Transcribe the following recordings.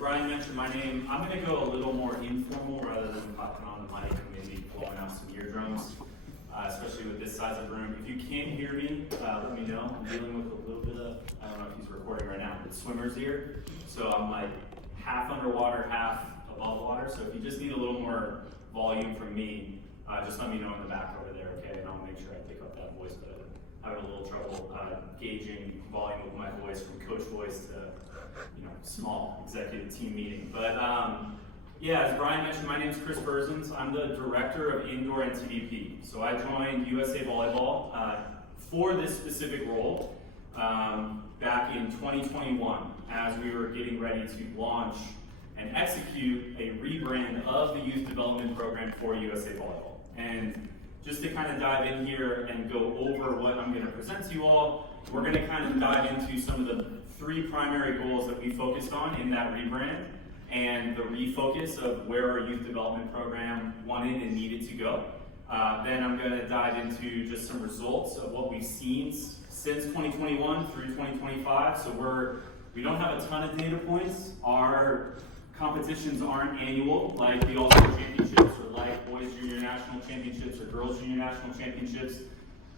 Brian mentioned my name, I'm going to go a little more informal rather than popping on the mic and maybe blowing out some eardrums, especially with this size of room. If you can't hear me, let me know. I'm dealing with a little bit of, I don't know if he's recording right now, but swimmer's ear. So I'm like half underwater, half above water. So if you just need a little more volume from me, just let me know in the back over there, okay? And I'll make sure I pick up that voice, but I'm having a little trouble gauging volume of my voice from coach voice to small executive team meeting. But yeah, as Brian mentioned, my name is Kris Berzins. I'm the director of indoor NTDP. So I joined USA Volleyball for this specific role back in 2021 as we were getting ready to launch and execute a rebrand of the youth development program for USA Volleyball. And just to kind of dive in here and go over what I'm going to present to you all, we're going to kind of dive into some of the three primary goals that we focused on in that rebrand and the refocus of where our youth development program wanted and needed to go. Then I'm going to dive into just some results of what we've seen since 2021 through 2025. So we don't have a ton of data points. Our competitions aren't annual, like the All-Star Championships or like Boys Junior National Championships or Girls Junior National Championships.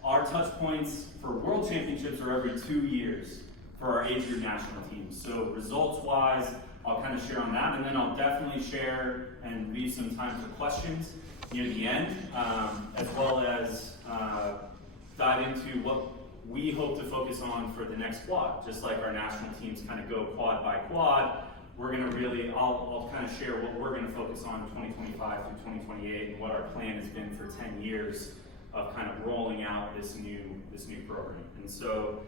Our touch points for World Championships are every 2 years for our age group national teams. So results-wise, I'll kind of share on that, and then I'll definitely share and leave some time for questions near the end, as well as dive into what we hope to focus on for the next quad. Just like our national teams kind of go quad by quad, we're going to really, I'll kind of share what we're going to focus on in 2025 through 2028 and what our plan has been for 10 years of kind of rolling out this new program. And so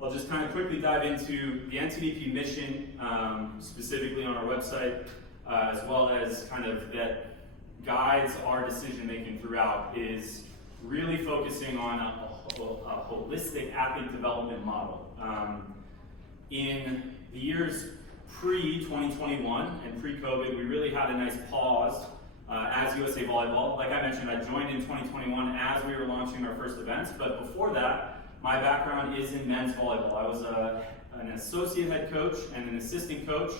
I'll just kind of quickly dive into the NTDP mission, specifically on our website, as well as kind of that guides our decision making throughout, is really focusing on a holistic athlete development model. In the years pre-2021 and pre-COVID, we really had a nice pause as USA Volleyball. Like I mentioned, I joined in 2021 as we were launching our first events, but before that, my background is in men's volleyball. I was an associate head coach and an assistant coach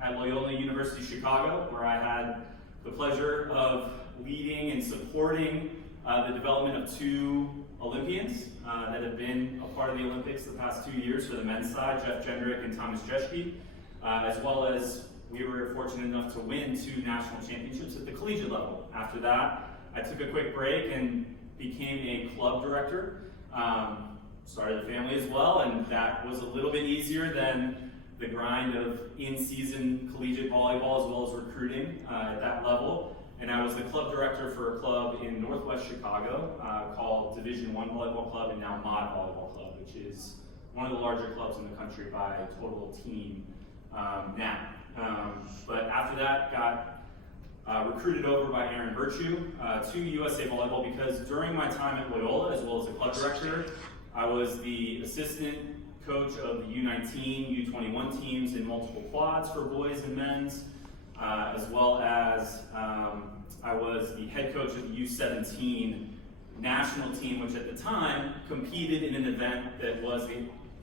at Loyola University Chicago, where I had the pleasure of leading and supporting the development of 2 Olympians that have been a part of the Olympics the past 2 years for the men's side, Jeff Jendrick and Thomas Jeschke, as well as we were fortunate enough to win 2 national championships at the collegiate level. After that, I took a quick break and became a club director. Started a family as well, and that was a little bit easier than the grind of in-season collegiate volleyball as well as recruiting at that level. And I was the club director for a club in Northwest Chicago called Division I Volleyball Club, and now Mod Volleyball Club, which is one of the larger clubs in the country by total team now. But after that, got recruited over by Aaron Virtue to USA Volleyball because during my time at Loyola, as well as the club director, I was the assistant coach of the U19, U21 teams in multiple quads for boys and men's, as well as I was the head coach of the U17 national team, which at the time competed in an event that was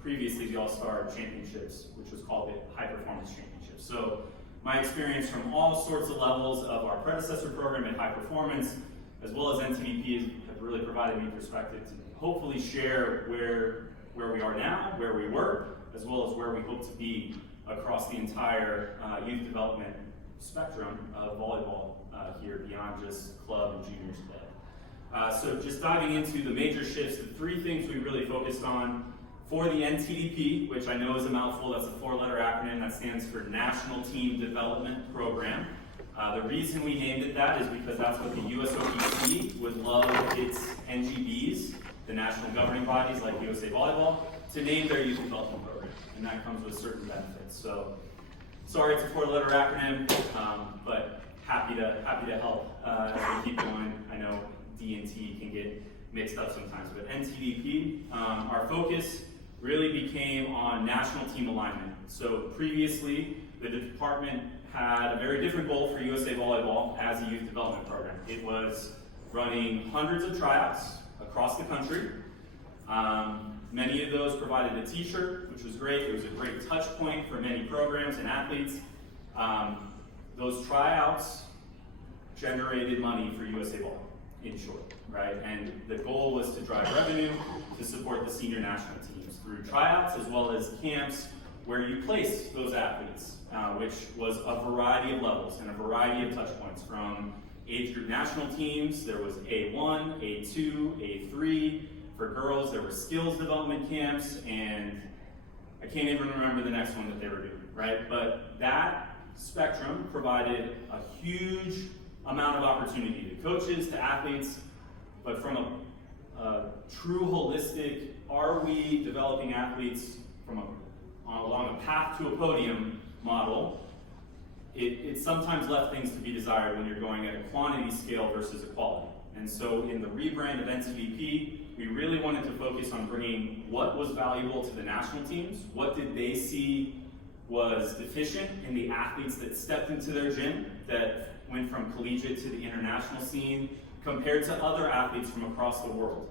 previously the All-Star Championships, which was called the High Performance Championships. So my experience from all sorts of levels of our predecessor program at High Performance, as well as NTDP, have really provided me perspective to hopefully share where we are now, where we were, as well as where we hope to be across the entire youth development spectrum of volleyball here beyond just club and juniors play. So just diving into the major shifts, the 3 things we really focused on for the NTDP, which I know is a mouthful. That's a 4-letter acronym that stands for National Team Development Program. The reason we named it that is because that's what the USOPC would love its NGBs, the national governing bodies like USA Volleyball, to name their youth development program, and that comes with certain benefits. So, sorry it's a 4-letter acronym, but happy to help as we keep going. I know D and T can get mixed up sometimes, but NTDP, our focus really became on national team alignment. So previously, the department had a very different goal for USA Volleyball as a youth development program. It was running hundreds of tryouts across the country. Many of those provided a t-shirt, which was great. It was a great touch point for many programs and athletes. Those tryouts generated money for USA Ball, in short, right? And the goal was to drive revenue to support the senior national teams through tryouts as well as camps where you place those athletes, which was a variety of levels and a variety of touch points. From age group national teams, there was A1, A2, A3. For girls, there were skills development camps, and I can't even remember the next one that they were doing, right? But that spectrum provided a huge amount of opportunity to coaches, to athletes, but from a true holistic, are we developing athletes from along a path to a podium model, it sometimes left things to be desired when you're going at a quantity scale versus a quality. And so in the rebrand of NTDP, we really wanted to focus on bringing what was valuable to the national teams, what did they see was deficient in the athletes that stepped into their gym, that went from collegiate to the international scene, compared to other athletes from across the world.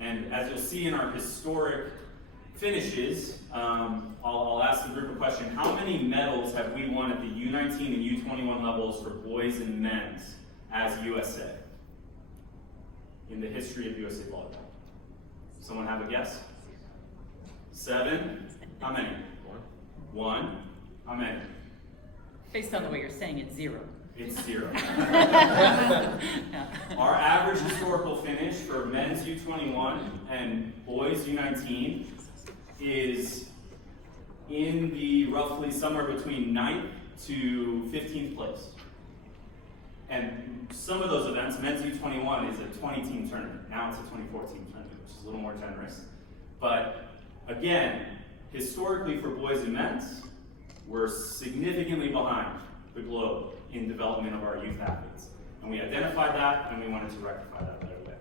And as you'll see in our historic finishes, I'll ask the group a question. How many medals have we won at the U19 and U21 levels for boys and men's as USA in the history of USA Volleyball? Someone have a guess? 7? How many? 1? How many? Based on the way you're saying it, 0. It's 0. Our average historical finish for men's U21 and boys U19 is in the roughly somewhere between 9th to 15th place. And some of those events, men's U21 is a 20-team tournament. Now it's a 24-team tournament, which is a little more generous. But again, historically for boys and men's, we're significantly behind the globe in development of our youth athletes. And we identified that, and we wanted to rectify that right away.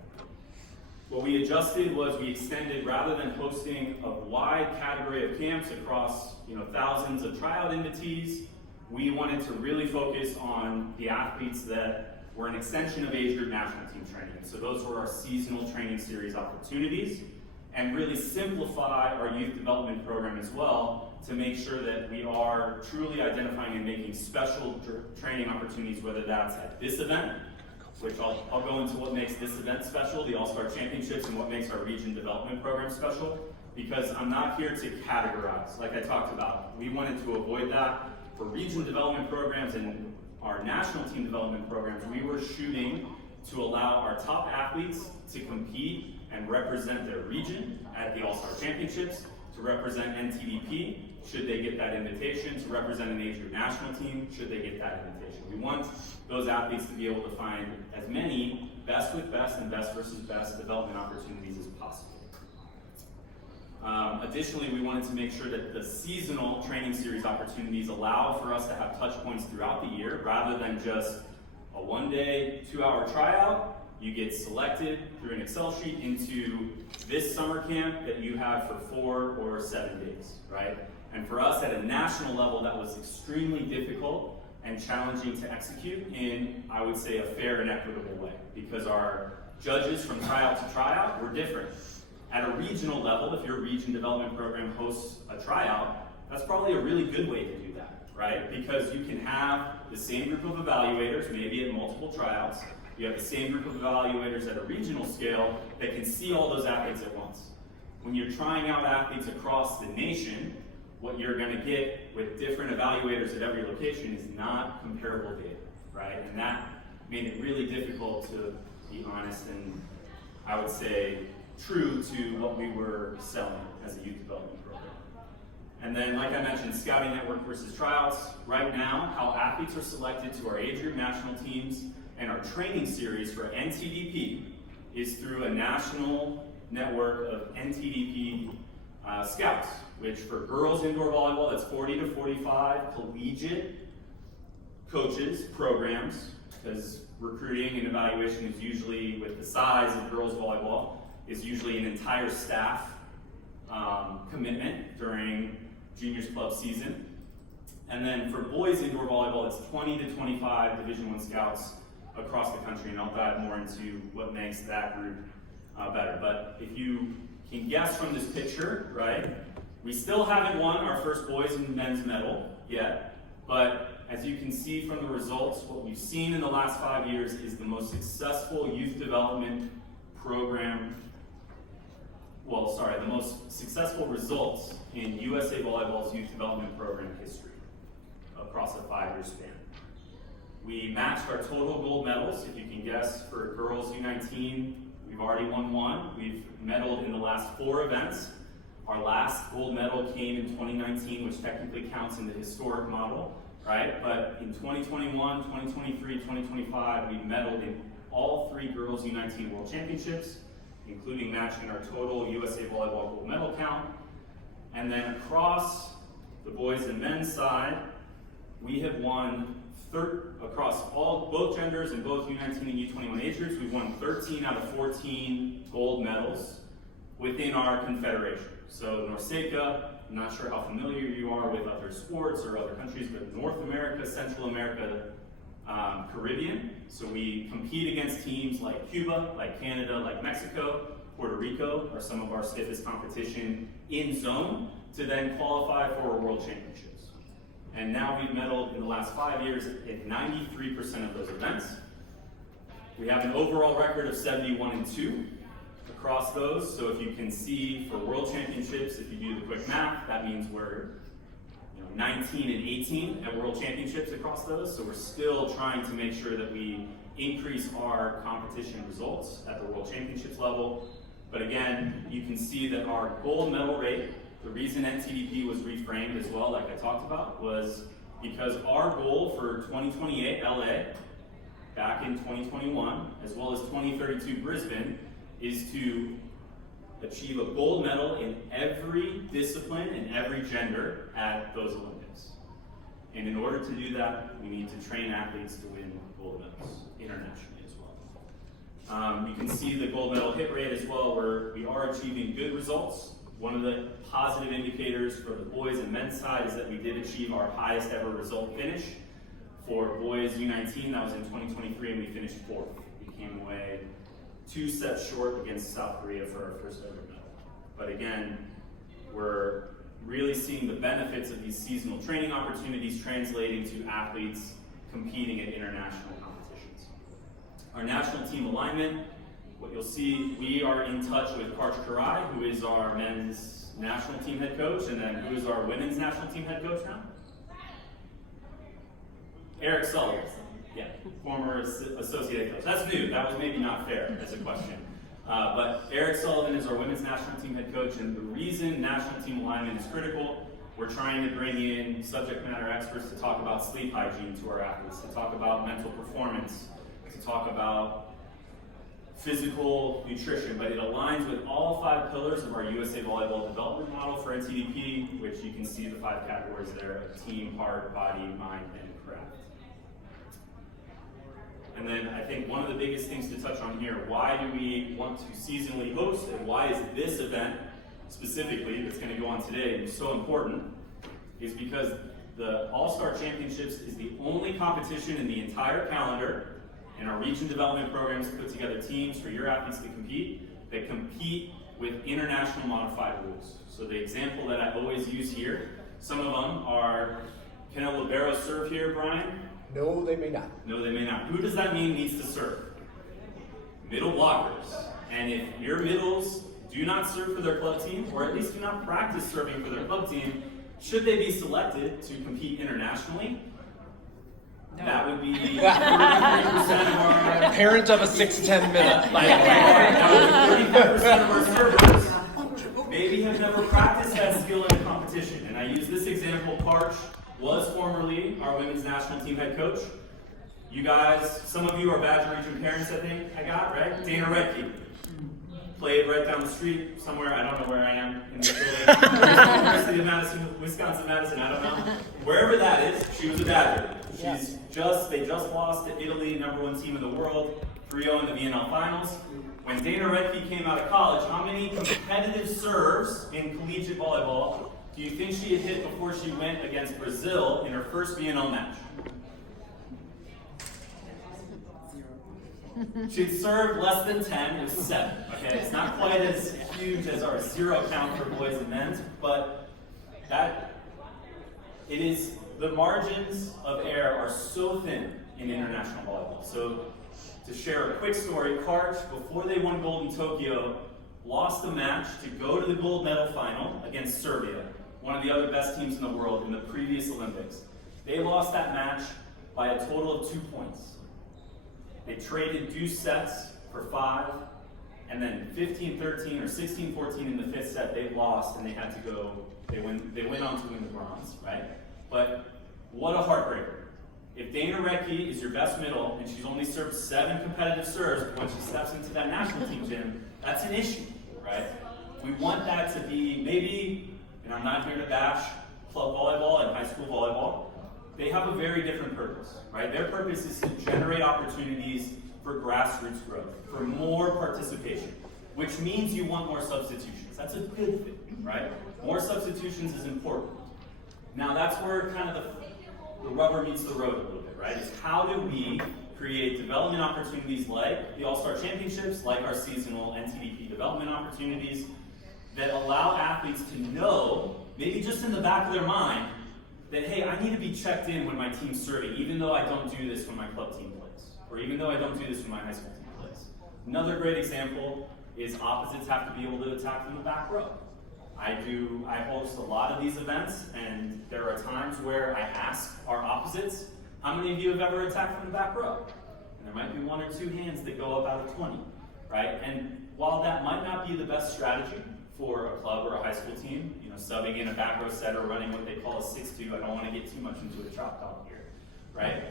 What we adjusted was we extended, rather than hosting a wide category of camps across thousands of tryout invitees, we wanted to really focus on the athletes that were an extension of age group national team training. So those were our seasonal training series opportunities, and really simplify our youth development program as well to make sure that we are truly identifying and making special training opportunities, whether that's at this event, which I'll go into what makes this event special, the All-Star Championships, and what makes our region development program special, because I'm not here to categorize, like I talked about. We wanted to avoid that. For region development programs and our national team development programs, we were shooting to allow our top athletes to compete and represent their region at the All-Star Championships, to represent NTDP, should they get that invitation, to represent an age group national team, should they get that invitation. We want those athletes to be able to find as many best with best and best versus best development opportunities as possible. Additionally, we wanted to make sure that the seasonal training series opportunities allow for us to have touch points throughout the year, rather than just a 1-day, 2-hour tryout. You get selected through an Excel sheet into this summer camp that you have for 4 or 7 days, right? And for us at a national level, that was extremely difficult and challenging to execute in, I would say, a fair and equitable way, because our judges from tryout to tryout were different. At a regional level, if your region development program hosts a tryout, that's probably a really good way to do that, right? Because you can have the same group of evaluators, maybe at multiple tryouts. You have the same group of evaluators at a regional scale that can see all those athletes at once. When you're trying out athletes across the nation, what you're going to get with different evaluators at every location is not comparable data, right? And that made it really difficult, to be honest, and I would say true to what we were selling as a youth development program. And then, like I mentioned, scouting network versus tryouts. Right now, how athletes are selected to our age group national teams and our training series for NTDP is through a national network of NTDP scouts, which for girls indoor volleyball, that's 40 to 45 collegiate coaches, programs, because recruiting and evaluation is usually, with the size of girls volleyball, is usually an entire staff commitment during juniors club season. And then for boys indoor volleyball, it's 20 to 25 Division I scouts across the country, and I'll dive more into what makes that group better. But if you can guess from this picture, right, we still haven't won our first boys and men's medal yet, but as as you can see from the results, what we've seen in the last 5 years is the most successful youth development program, the most successful results in USA Volleyball's youth development program history across a 5-year span. We matched our total gold medals. If you can guess, for girls U19, we've already won 1. We've medaled in the last 4 events. Our last gold medal came in 2019, which technically counts in the historic model, right? But in 2021, 2023, 2025, we medaled in all 3 girls U19 World Championships, including matching our total USA Volleyball gold medal count. And then across the boys and men's side, we have won across both genders and both U19 and U21 age groups, we've won 13 out of 14 gold medals within our confederation. So NORCECA, I'm not sure how familiar you are with other sports or other countries, but North America, Central America, Caribbean. So we compete against teams like Cuba, like Canada, like Mexico. Puerto Rico are some of our stiffest competition in zone to then qualify for World Championships. And now we've medaled in the last 5 years at 93% of those events. We have an overall record of 71-2 across those. So if you can see for World Championships, if you do the quick math, that means we're 19-18 at World Championships across those. So we're still trying to make sure that we increase our competition results at the World Championships level. But again, you can see that our gold medal rate, the reason NTDP was reframed as well, like I talked about, was because our goal for 2028 LA, back in 2021, as well as 2032 Brisbane, is to achieve a gold medal in every discipline and every gender at those Olympics. And in order to do that, we need to train athletes to win gold medals internationally as well. You can see the gold medal hit rate as well, where we are achieving good results. One of the positive indicators for the boys and men's side is that we did achieve our highest ever result finish. For boys U19, that was in 2023, and we finished 4th. We came away 2 sets short against South Korea for our first ever medal. But again, we're really seeing the benefits of these seasonal training opportunities translating to athletes competing at international competitions. Our national team alignment, what you'll see, we are in touch with Karch Karai, who is our men's national team head coach, and then who is our women's national team head coach now? Eric Sullivan. Yeah, former associate head coach. That's new. That was maybe not fair as a question. But Eric Sullivan is our women's national team head coach, and the reason national team alignment is critical, we're trying to bring in subject matter experts to talk about sleep hygiene to our athletes, to talk about mental performance, to talk about physical nutrition, but it aligns with all 5 pillars of our USA Volleyball development model for NTDP, which you can see the 5 categories there: team, heart, body, mind, and craft. And then I think one of the biggest things to touch on here, why do we want to seasonally host, and why is this event specifically that's going to go on today so important, is because the All-Star Championships is the only competition in the entire calendar, and our region development programs put together teams for your athletes to compete, that compete with international modified rules. So the example that I always use here, some of them are, can a libero serve here, Brian? No, they may not. No, they may not. Who does that mean needs to serve? Middle blockers. And if your middles do not serve for their club team, or at least do not practice serving for their club team, should they be selected to compete internationally? No. That would be 33% of our... Parent of a 6'10" minute. That would be 35% of our servers maybe have never practiced that skill in a competition. And I use this example. Karch was formerly our women's national team head coach. You guys, some of you are Badger Region parents, I think I got, right? Dana Redke. Played right down the street somewhere, I don't know where I am in the building. University of Madison, Wisconsin-Madison, I don't know. Wherever that is, she was a Badger. They just lost to Italy, #1 team in the world, 3-0 in the VNL finals. When Dana Redke came out of college, how many competitive serves in collegiate volleyball do you think she had hit before she went against Brazil in her first VNL match? She'd served less than 10, it was 7. Okay, it's not quite as huge as our 0 count for boys and men's, but it is the margins of error are so thin in international volleyball. So to share a quick story, Karch, before they won gold in Tokyo, lost a match to go to the gold medal final against Serbia, one of the other best teams in the world in the previous Olympics. They lost that match by a total of 2 points. They traded deuce sets for 5, and then 15-13 or 16-14 in the 5th set, they lost and they had to go, they went on to win the bronze, right? But what a heartbreaker. If Dana Recchi is your best middle and she's only served 7 competitive serves when she steps into that national team gym, that's an issue, right? We want that to be maybe, and I'm not here to bash club volleyball and high school volleyball, they have a very different purpose, right? Their purpose is to generate opportunities for grassroots growth, for more participation, which means you want more substitutions. That's a good thing, right? More substitutions is important. Now that's where kind of the rubber meets the road a little bit, right? Is how do we create development opportunities like the All-Star Championships, like our seasonal NTDP development opportunities that allow athletes to know, maybe just in the back of their mind, that, hey, I need to be checked in when my team's serving, even though I don't do this when my club team plays, or even though I don't do this when my high school team plays. Another great example is opposites have to be able to attack from the back row. I host a lot of these events, and there are times where I ask our opposites, how many of you have ever attacked from the back row? And there might be 1 or 2 hands that go up out of 20, right? And while that might not be the best strategy for a club or a high school team, you know, subbing in a back row set or running what they call a 6-2, I don't want to get too much into a chop talk here, right?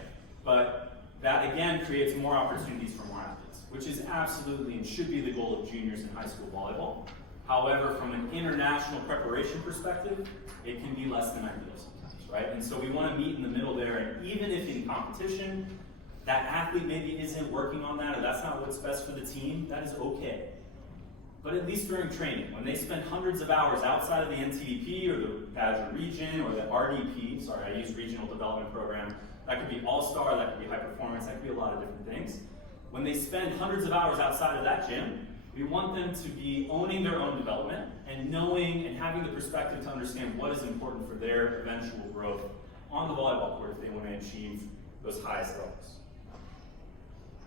But that again creates more opportunities for more athletes, which is absolutely and should be the goal of juniors in high school volleyball. However, from an international preparation perspective, it can be less than ideal sometimes, right? And so we want to meet in the middle there, and even if in competition, that athlete maybe isn't working on that, or that's not what's best for the team, that is okay. But at least during training, when they spend hundreds of hours outside of the NTDP or the Badger region or the RDP, sorry, I use Regional Development Program, that could be all-star, that could be high performance, that could be a lot of different things. When they spend hundreds of hours outside of that gym, we want them to be owning their own development and knowing and having the perspective to understand what is important for their eventual growth on the volleyball court if they want to achieve those highest levels.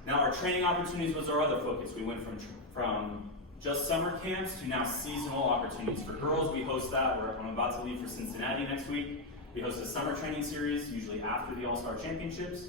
Now, our training opportunities was our other focus. We went from just summer camps to now seasonal opportunities. For girls, we host that. I'm about to leave for Cincinnati next week. We host a summer training series, usually after the All-Star Championships.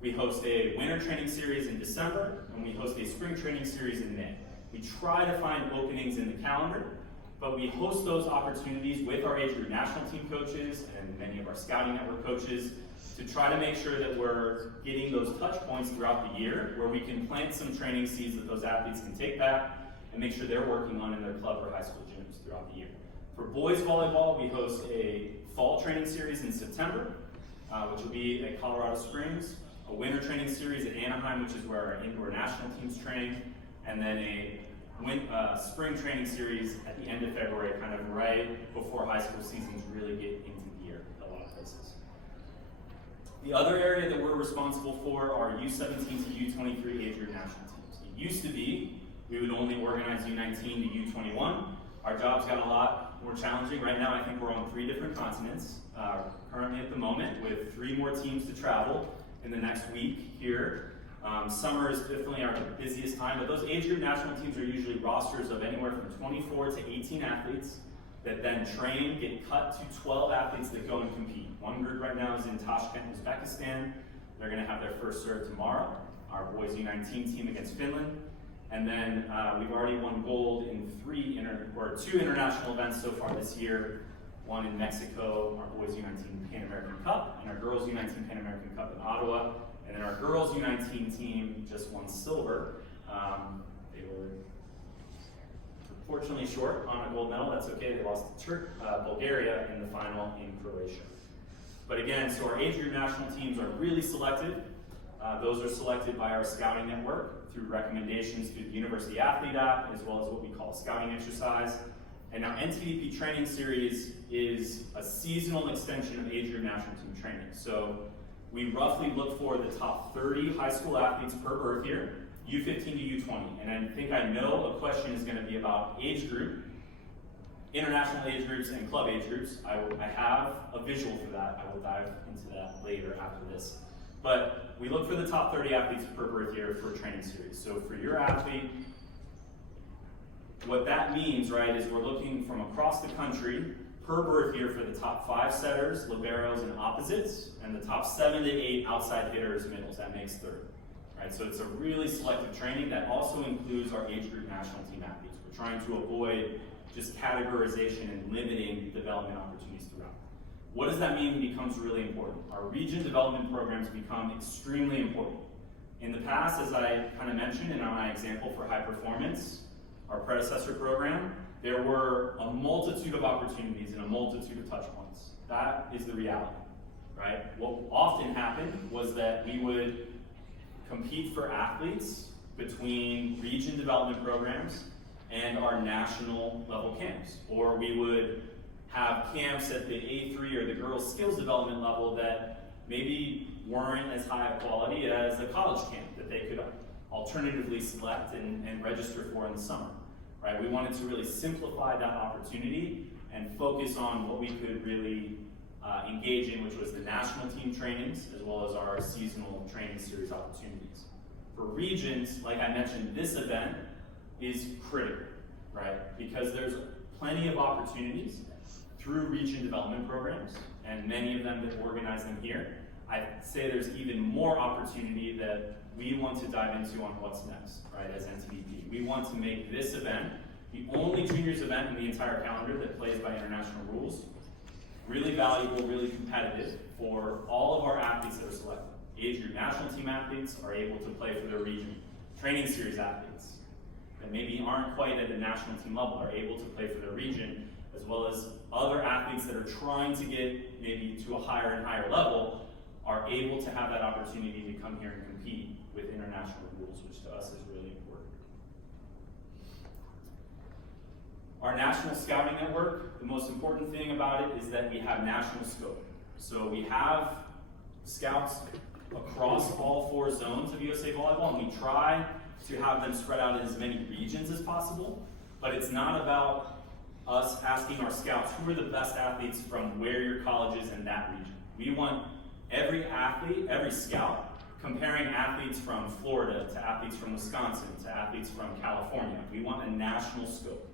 We host a winter training series in December, and we host a spring training series in May. We try to find openings in the calendar, but we host those opportunities with our age group national team coaches and many of our scouting network coaches to try to make sure that we're getting those touch points throughout the year where we can plant some training seeds that those athletes can take back and make sure they're working on in their club or high school gyms throughout the year. For boys volleyball, we host a fall training series in September, which will be at Colorado Springs, a winter training series at Anaheim, which is where our indoor national teams train, and then a spring training series at the end of February, kind of right before high school seasons really get into gear at a lot of places. The other area that we're responsible for are U17 to U23 age group national teams. It used to be we would only organize U19 to U21. Our job's got a lot more challenging. Right now, I think we're on 3 different continents currently at the moment, with 3 more teams to travel in the next week here. Summer is definitely our busiest time, but those age group national teams are usually rosters of anywhere from 24 to 18 athletes that then train, get cut to 12 athletes that go and compete. One group right now is in Tashkent, Uzbekistan. They're going to have their first serve tomorrow. Our boys U19 team against Finland. And then we've already won gold in 2 international events so far this year. One in Mexico, our boys U19 Pan American Cup, and our girls U19 Pan American Cup in Ottawa. And then our girls U19 team just won silver. They were unfortunately short on a gold medal. That's okay. They lost to Bulgaria in the final in Croatia. But again, so our age group national teams are really selected. Those are selected by our scouting network through recommendations through the University Athlete app, as well as what we call a scouting exercise. And now NTDP Training Series is a seasonal extension of age group national team training. So we roughly look for the top 30 high school athletes per birth year, U15 to U20. And I think I know a question is going to be about age group. international age groups and club age groups. I have a visual for that. I will dive into that later after this. But we look for the top 30 athletes per birth year for a training series. So for your athlete, what that means, right, is we're looking from across the country per birth year for the top 5 setters, liberos, and opposites, and the top 7 to 8 outside hitters, middles. That makes 30. Right? So it's a really selective training that also includes our age group national team athletes. We're trying to avoid just categorization and limiting development opportunities throughout. What does that mean becomes really important? Our region development programs become extremely important. In the past, as I kind of mentioned in my example for high performance, our predecessor program, there were a multitude of opportunities and a multitude of touch points. That is the reality, right? What often happened was that we would compete for athletes between region development programs and our national level camps. Or we would have camps at the A3 or the girls skills development level that maybe weren't as high of quality as a college camp that they could alternatively select and register for in the summer. Right? We wanted to really simplify that opportunity and focus on what we could really engage in, which was the national team trainings as well as our seasonal training series opportunities. For regions, like I mentioned, this event is critical, right? Because there's plenty of opportunities through region development programs, and many of them that organize them here. I'd say there's even more opportunity that we want to dive into on what's next, right, as NTDP. We want to make this event the only juniors event in the entire calendar that plays by international rules, really valuable, really competitive for all of our athletes that are selected. Age group national team athletes are able to play for their region. Training series athletes that maybe aren't quite at a national team level are able to play for their region, as well as other athletes that are trying to get maybe to a higher and higher level are able to have that opportunity to come here and compete with international rules, which to us is really important. Our national scouting network, the most important thing about it is that we have national scope. So we have scouts across all 4 zones of USA Volleyball, and we try to have them spread out in as many regions as possible, but it's not about us asking our scouts who are the best athletes from where your college is in that region. We want every athlete, every scout, comparing athletes from Florida to athletes from Wisconsin to athletes from California. We want a national scope,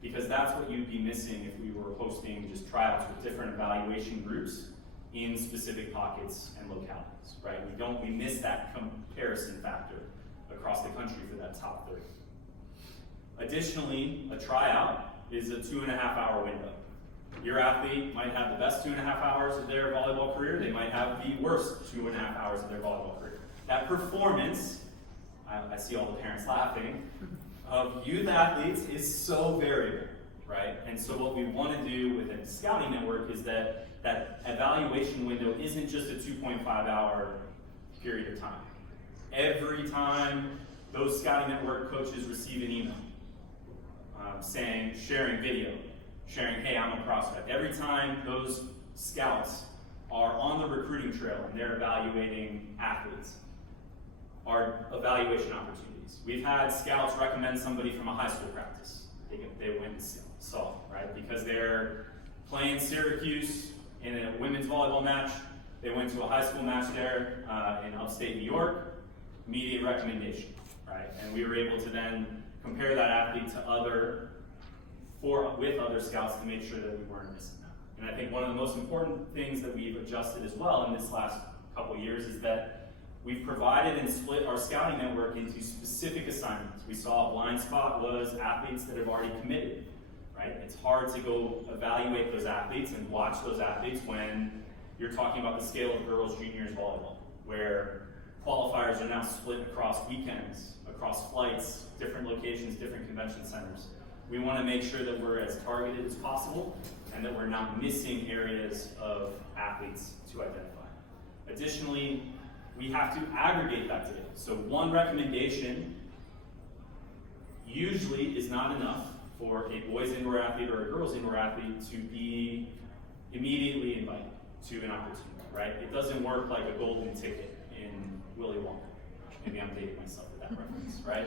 because that's what you'd be missing if we were hosting just tryouts with different evaluation groups in specific pockets and localities, right? We miss that comparison factor across the country for that top 30. Additionally, a tryout is a 2.5-hour window. Your athlete might have the best 2.5 hours of their volleyball career. They might have the worst 2.5 hours of their volleyball career. That performance, I see all the parents laughing, of youth athletes is so variable, right? And so what we want to do within the scouting network is that evaluation window isn't just a 2.5-hour period of time. Every time those scouting network coaches receive an email sharing video, sharing, hey, I'm a prospect. Every time those scouts are on the recruiting trail and they're evaluating athletes, are evaluation opportunities. We've had scouts recommend somebody from a high school practice. They went and saw, right? Because they're playing Syracuse in a women's volleyball match. They went to a high school match there in upstate New York. Immediate recommendation, right? And we were able to then compare that athlete to with other scouts to make sure that we weren't missing them. And I think one of the most important things that we've adjusted as well in this last couple of years is that we've provided and split our scouting network into specific assignments. We saw a blind spot was athletes that have already committed, right? It's hard to go evaluate those athletes and watch those athletes when you're talking about the scale of girls juniors volleyball, where qualifiers are now split across weekends, across flights, different locations, different convention centers. We want to make sure that we're as targeted as possible and that we're not missing areas of athletes to identify. Additionally, we have to aggregate that data. So one recommendation usually is not enough for a boys indoor athlete or a girls indoor athlete to be immediately invited to an opportunity, right? It doesn't work like a golden ticket in Willy Wonka. Maybe I'm dating myself with that reference, right?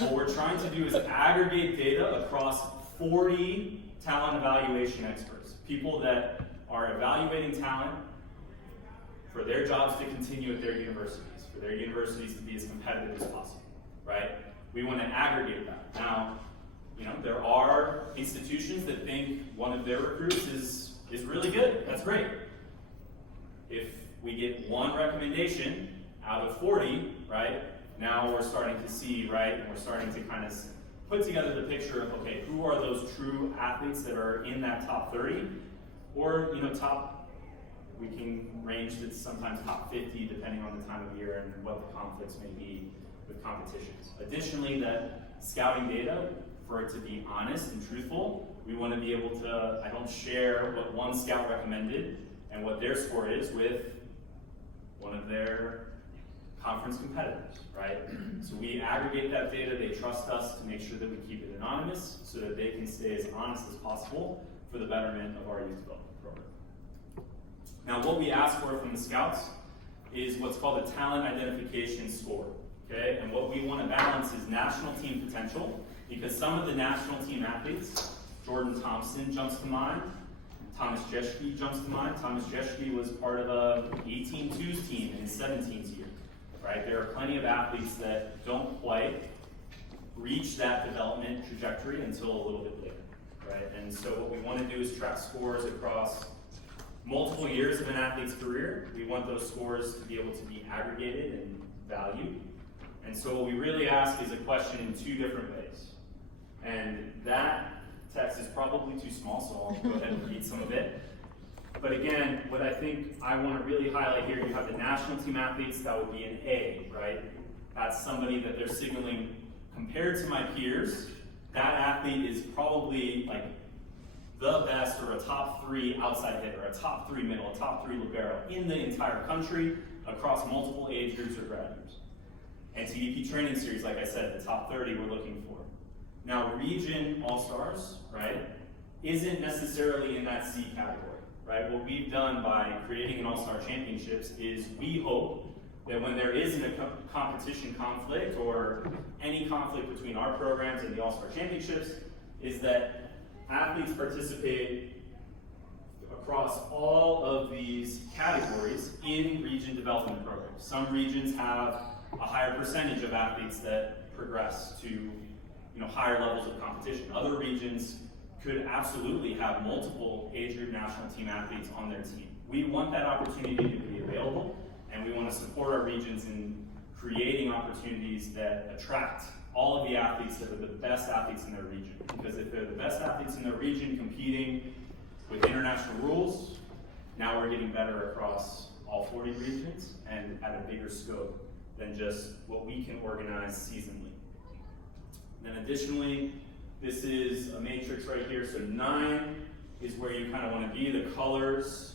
What we're trying to do is aggregate data across 40 talent evaluation experts, people that are evaluating talent for their jobs to continue at their universities, for their universities to be as competitive as possible, right? We want to aggregate that. Now, there are institutions that think one of their recruits is really good. That's great. If we get one recommendation out of 40, right, now we're starting to see, right, and we're starting to kind of put together the picture of, okay, who are those true athletes that are in that top 30, or, we can range to sometimes top 50 depending on the time of year and what the conflicts may be with competitions. Additionally, that scouting data, for it to be honest and truthful, we want to be able to, I don't share what one scout recommended and what their score is with one of their conference competitors, right? So we aggregate that data, they trust us to make sure that we keep it anonymous so that they can stay as honest as possible for the betterment of our youth development program. Now, what we ask for from the scouts is what's called a talent identification score, okay? And what we want to balance is national team potential, because some of the national team athletes, Jordan Thompson jumps to mind, Thomas Jeschke jumps to mind. Thomas Jeschke was part of a 18-2s team in his 17s year, right? There are plenty of athletes that don't quite reach that development trajectory until a little bit later, right? And so what we want to do is track scores across multiple years of an athlete's career. We want those scores to be able to be aggregated and valued. And so what we really ask is a question in two different ways. And that text is probably too small, so I'll go ahead and read some of it. But again, what I think I want to really highlight here, you have the national team athletes, that would be an A, right? That's somebody that they're signaling, compared to my peers, that athlete is probably like the best or a top 3 outside hitter, a top 3 middle, a top 3 libero in the entire country across multiple age groups or grad years. NTDP training series, like I said, the top 30 we're looking for. Now, region all-stars, right, isn't necessarily in that C category, right? What we've done by creating an all-star championships is we hope that when there isn't a competition conflict or any conflict between our programs and the all-star championships, is that athletes participate across all of these categories in region development programs. Some regions have a higher percentage of athletes that progress to higher levels of competition. Other regions could absolutely have multiple age group national team athletes on their team. We want that opportunity to be available, and we want to support our regions in creating opportunities that attract all of the athletes that are the best athletes in their region. Because if they're the best athletes in their region competing with international rules, now we're getting better across all 40 regions and at a bigger scope than just what we can organize seasonally. Then additionally, this is a matrix right here. So 9 is where you kind of want to be. The colors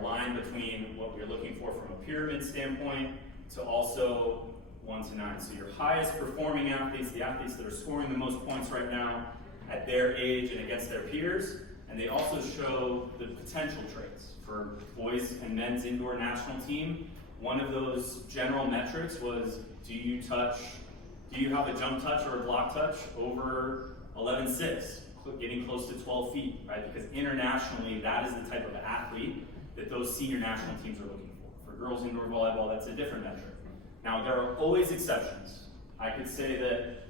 align between what you're looking for from a pyramid standpoint to also 1 to 9. So your highest performing athletes, the athletes that are scoring the most points right now at their age and against their peers, and they also show the potential traits for boys and men's indoor national team. One of those general metrics was, do you have a jump touch or a block touch over 11.6, getting close to 12 feet, right? Because internationally, that is the type of athlete that those senior national teams are looking for. For girls indoor volleyball, that's a different metric. Now, there are always exceptions. I could say that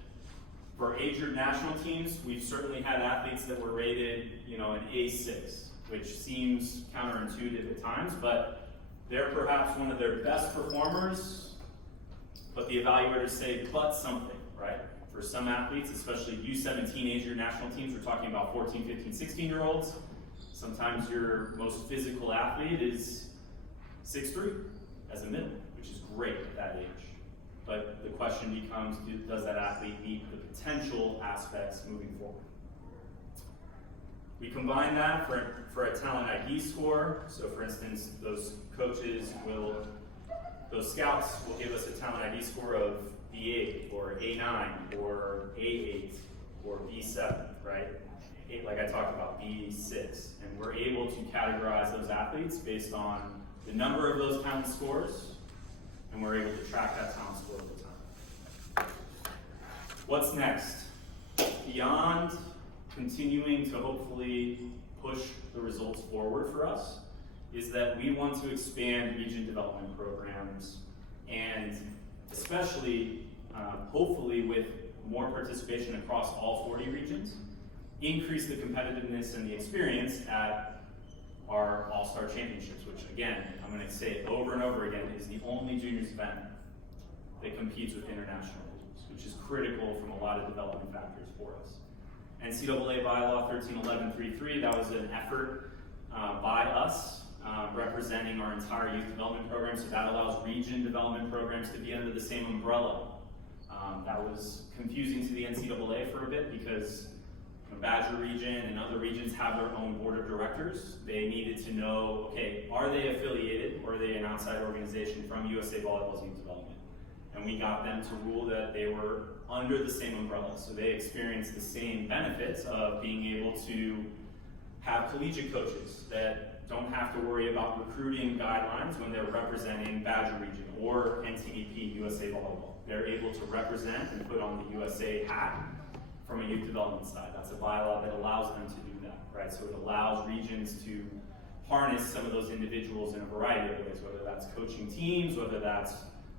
for age group national teams, we've certainly had athletes that were rated, an A6, which seems counterintuitive at times, but they're perhaps one of their best performers, but the evaluators say, but something, right? For some athletes, especially U17 age group national teams, we're talking about 14, 15, 16-year-olds. Sometimes your most physical athlete is 6'3" as a middle, which is great at that age. But the question becomes, does that athlete meet the potential aspects moving forward? We combine that for a talent ID score. So for instance, those scouts will give us a talent ID score of B8 or A9 or A8 or B7, right? Like I talked about, B6. And we're able to categorize those athletes based on the number of those talent scores, and we're able to track that talent score over time. What's next? beyond continuing to hopefully push the results forward for us, is that we want to expand region development programs, and especially, hopefully with more participation across all 40 regions, increase the competitiveness and the experience at our All-Star Championships, which again, I'm going to say it over and over again, is the only juniors event that competes with international leagues, which is critical from a lot of development factors for us. NCAA bylaw 1311.33, that was an effort by us representing our entire youth development program, so that allows region development programs to be under the same umbrella. That was confusing to the NCAA for a bit because Badger region and other regions have their own board of directors. They needed to know, okay, are they affiliated or are they an outside organization from USA Volleyball's youth development? And we got them to rule that they were under the same umbrella. So they experienced the same benefits of being able to have collegiate coaches that don't have to worry about recruiting guidelines when they're representing Badger region or NTDP USA Volleyball. They're able to represent and put on the USA hat from a youth development side. That's a bylaw that allows them to do that, right? So it allows regions to harness some of those individuals in a variety of ways, whether that's coaching teams, whether that's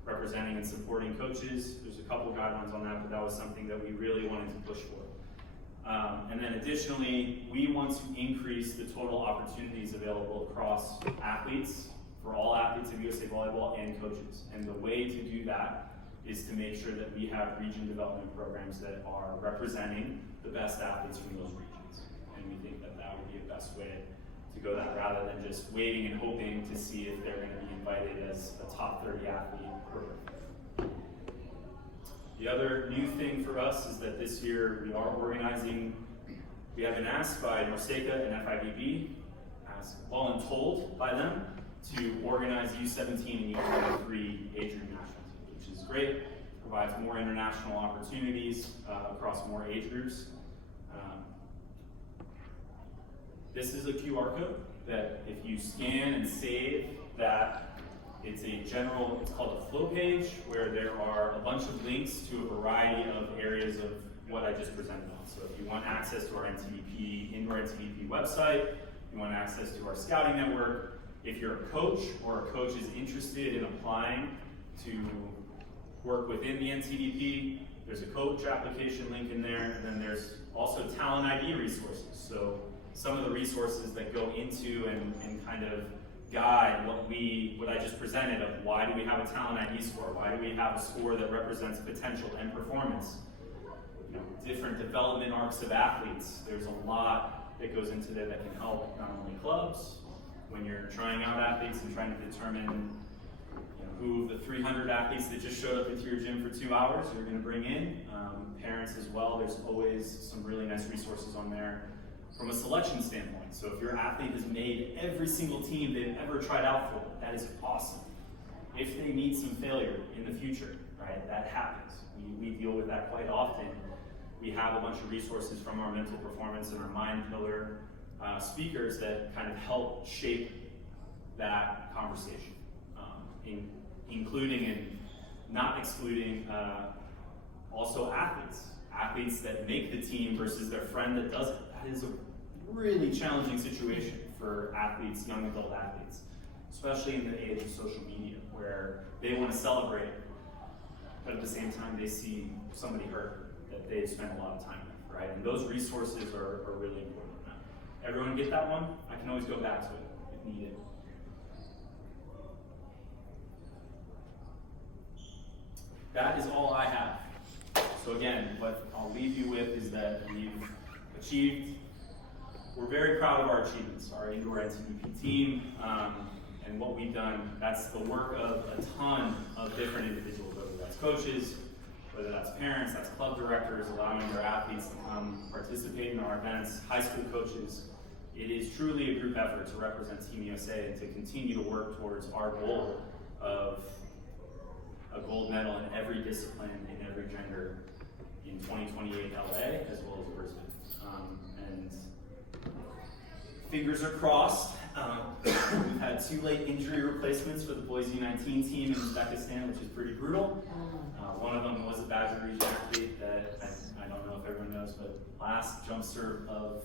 representing and supporting coaches. There's a couple of guidelines on that, but that was something that we really wanted to push for. And then additionally, we want to increase the total opportunities available across athletes, for all athletes of USA Volleyball and coaches. And the way to do that is to make sure that we have region development programs that are representing the best athletes from those regions. And we think that that would be the best way to go that, rather than just waiting and hoping to see if they're going to be invited as a top 30 athlete program. The other new thing for us is that this year we are organizing, we have been asked by Norseca and FIVB, voluntold by them, to organize U17 and U23 age group national teams, which is great. Provides more international opportunities across more age groups. This is a QR code that if you scan and save that, it's a general, it's called a flow page, where there are a bunch of links to a variety of areas of what I just presented on. So if you want access to our NTDP, indoor NTDP website, you want access to our scouting network, if you're a coach or a coach is interested in applying to work within the NTDP, there's a coach application link in there, and then there's also talent ID resources. So some of the resources that go into and kind of guide what I just presented of why do we have a talent ID score, why do we have a score that represents potential and performance, different development arcs of athletes. There's a lot that goes into there that can help not only clubs, when you're trying out athletes and trying to determine who of the 300 athletes that just showed up into your gym for 2 hours you're going to bring in, parents as well. There's always some really nice resources on there from a selection standpoint. So if your athlete has made every single team they've ever tried out for, that is awesome. If they meet some failure in the future, right, that happens. We deal with that quite often. We have a bunch of resources from our mental performance and our mind pillar speakers that kind of help shape that conversation, including and not excluding also athletes that make the team versus their friend that doesn't. That is a really challenging situation for athletes, young adult athletes, especially in the age of social media, where they want to celebrate, but at the same time they see somebody hurt that they've spent a lot of time with, right? And those resources are really important. Everyone get that one? I can always go back to it if needed. That is all I have. So again, what I'll leave you with is that we've achieved, we're very proud of our achievements, our indoor NTDP team, and what we've done. That's the work of a ton of different individuals, whether that's coaches, whether that's parents, that's club directors, allowing their athletes to come participate in our events, high school coaches. It is truly a group effort to represent Team USA and to continue to work towards our goal of a gold medal in every discipline, in every gender, in 2028 LA, as well as Brisbane. And fingers are crossed. We've had 2 late injury replacements for the boys U19 team in Uzbekistan, which is pretty brutal. One of them was a Badger region athlete that I don't know if everyone knows, but last jump serve of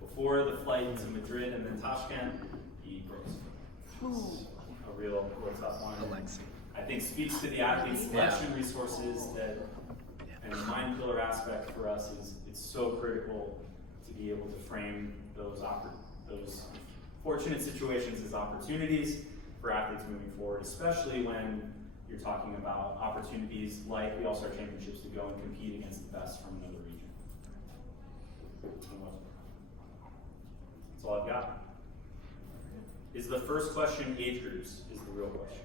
before the flight to Madrid and then Tashkent, he broke his foot. A real tough one. I think speaks to the athlete selection resources that, and the mind killer aspect for us is it's so critical to be able to frame those fortunate situations as opportunities for athletes moving forward, especially when you're talking about opportunities like the All-Star Championships to go and compete against the best from another region. That's all I've got. Is the first question age groups is the real question?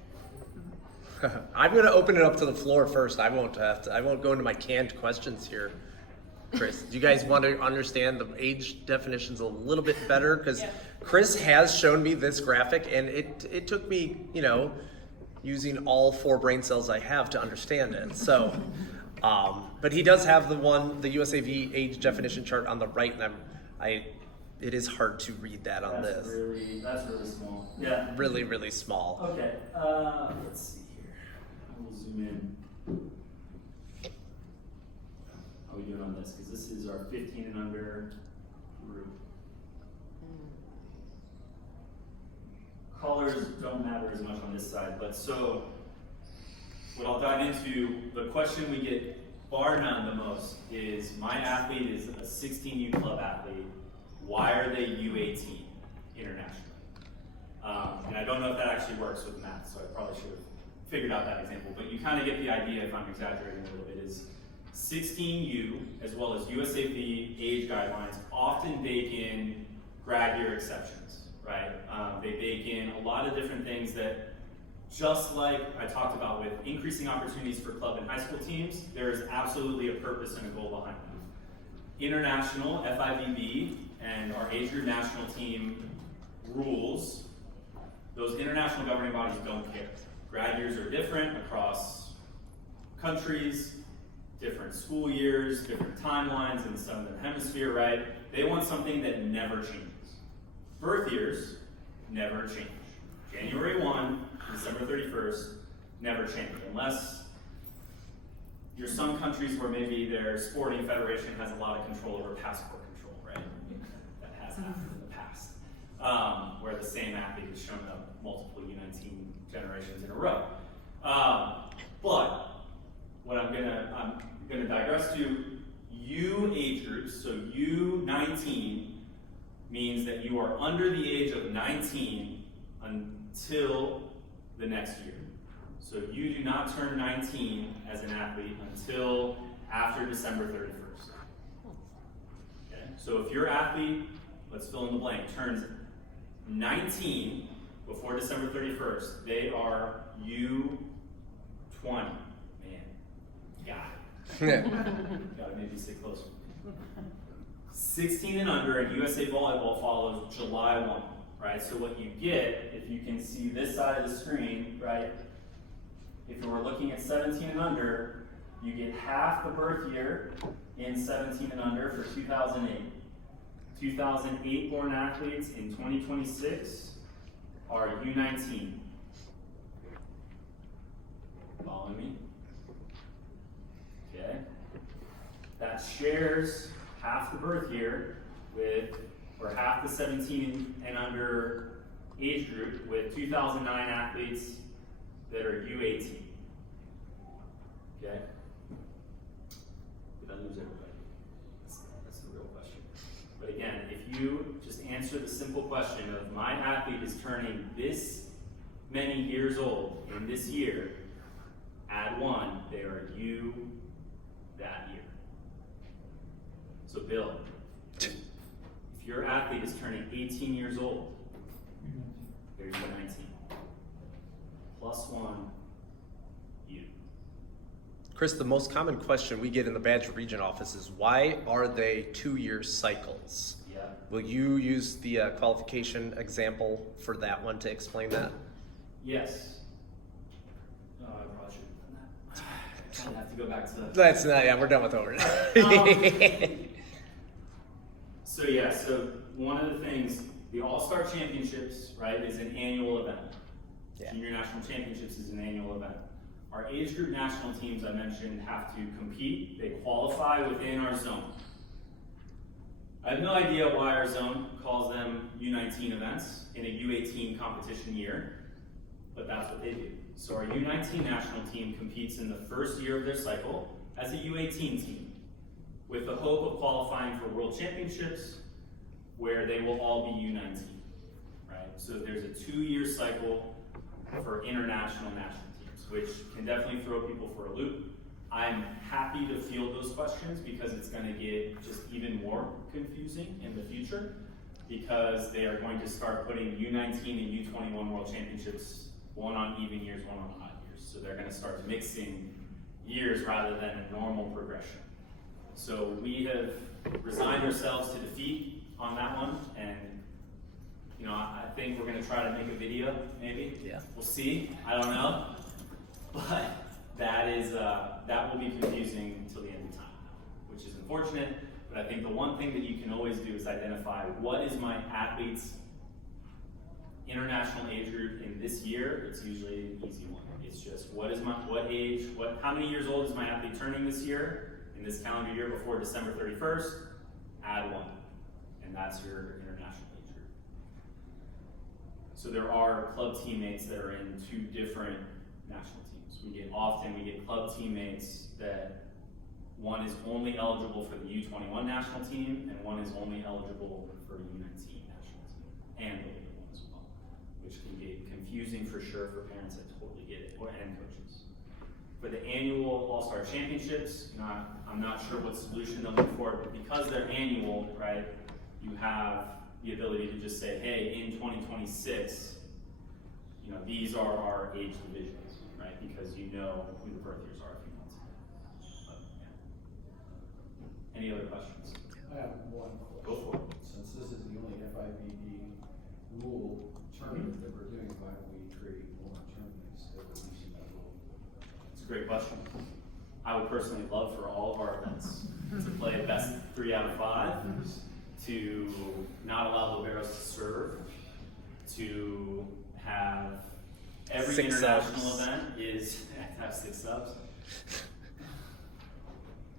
I'm going to open it up to the floor first. I won't go into my canned questions here. Kris, do you guys want to understand the age definitions a little bit better? Because Kris has shown me this graphic, and it took me, using all 4 brain cells I have to understand it. So, but he does have the USAV age definition chart on the right, and it is hard to read that on that's this. That's really small. Yeah. Really, really small. Okay. Let's see here. I will zoom in. How are we doing on this? Because this is our 15 and under group. Colors don't matter as much on this side, but so what I'll dive into, the question we get bar none the most is, my athlete is a 16U club athlete. Why are they U18 internationally? And I don't know if that actually works with math, so I probably should have figured out that example, but you kind of get the idea, if I'm exaggerating a little bit, is 16U as well as USAV age guidelines often bake in grad year exceptions, right? They bake in a lot of different things that, just like I talked about with increasing opportunities for club and high school teams, there is absolutely a purpose and a goal behind them. International, FIVB, and our age group national team rules, those international governing bodies don't care. Grad years are different across countries, different school years, different timelines in the southern hemisphere, right? They want something that never changes. Birth years never change. January 1, December 31st, never change, unless you're some countries where maybe their sporting federation has a lot of control over passport control, right? That has happened in the past, where the same athlete has shown up multiple U19 generations in a row. But what I'm gonna digress to, U age groups, so U19 means that you are under the age of 19 until the next year. So you do not turn 19 as an athlete until after December 31st. Okay? So if your athlete, let's fill in the blank, turns 19 before December 31st, they are U20. Man, got it. Gotta maybe sit closer. 16 and under, and USA Volleyball follows July 1, right? So what you get, if you can see this side of the screen, right? If you were looking at 17 and under, you get half the birth year in 17 and under for 2008. 2008 born athletes in 2026 are U19. Following me? Okay. That shares half the birth year with, or half the 17 and under age group with 2009 athletes that are U18. Okay? Did I lose everybody? That's the real question. But again, if you just answer the simple question of, my athlete is turning this many years old in this year, add 1, they are U that year. So Bill, if your athlete is turning 18 years old, they're U19. Plus 1, U. Kris, the most common question we get in the Badger Region office is, why are they 2-year cycles? Yeah. Will you use the qualification example for that one to explain that? Yes. Oh, I probably should have done that. I'll have to go back to. That's not, yeah, we're done with over. So one of the things, The All-Star Championships, right, is an annual event. Yeah. Junior National Championships is an annual event. Our age group national teams, I mentioned, have to compete. They qualify within our zone. I have no idea why our zone calls them U19 events in a U18 competition year, but that's what they do. So our U19 national team competes in the first year of their cycle as a U18 team, with the hope of qualifying for World Championships, where they will all be U19, right? So there's a 2-year cycle for international national teams, which can definitely throw people for a loop. I'm happy to field those questions because it's going to get just even more confusing in the future, because they are going to start putting U19 and U21 World Championships, one on even years, one on odd years. So they're going to start mixing years rather than a normal progression. So we have resigned ourselves to defeat on that one, and you know, I think we're going to try to make a video, maybe. Yeah. We'll see. I don't know, but that will be confusing until the end of time, which is unfortunate. But I think the one thing that you can always do is identify what is my athlete's international age group in this year. It's usually an easy one. It's just how many years old is my athlete turning this year, in this calendar year before December 31st, add 1. And that's your international age group. So there are club teammates that are in 2 different national teams. We get club teammates that one is only eligible for the U21 national team, and one is only eligible for the U19 national team, and the other one as well, which can get confusing for sure for parents that totally get it, and coaches. For the annual All-Star Championships, you know, I'm not sure what solution they'll move forward, but because they're annual, right, you have the ability to just say, hey, in 2026, you know, these are our age divisions, right, because you know who the birth years are a few months ago. But, yeah. Any other questions? I have one question. Go for it. Since this is the only FIVB rule tournament that we're doing, why don't we create more tournaments that are using that rule? It's a great question. I would personally love for all of our events to play a best 3 out of 5, to not allow liberos to serve, to have every 6 international subs. event is have 6 subs.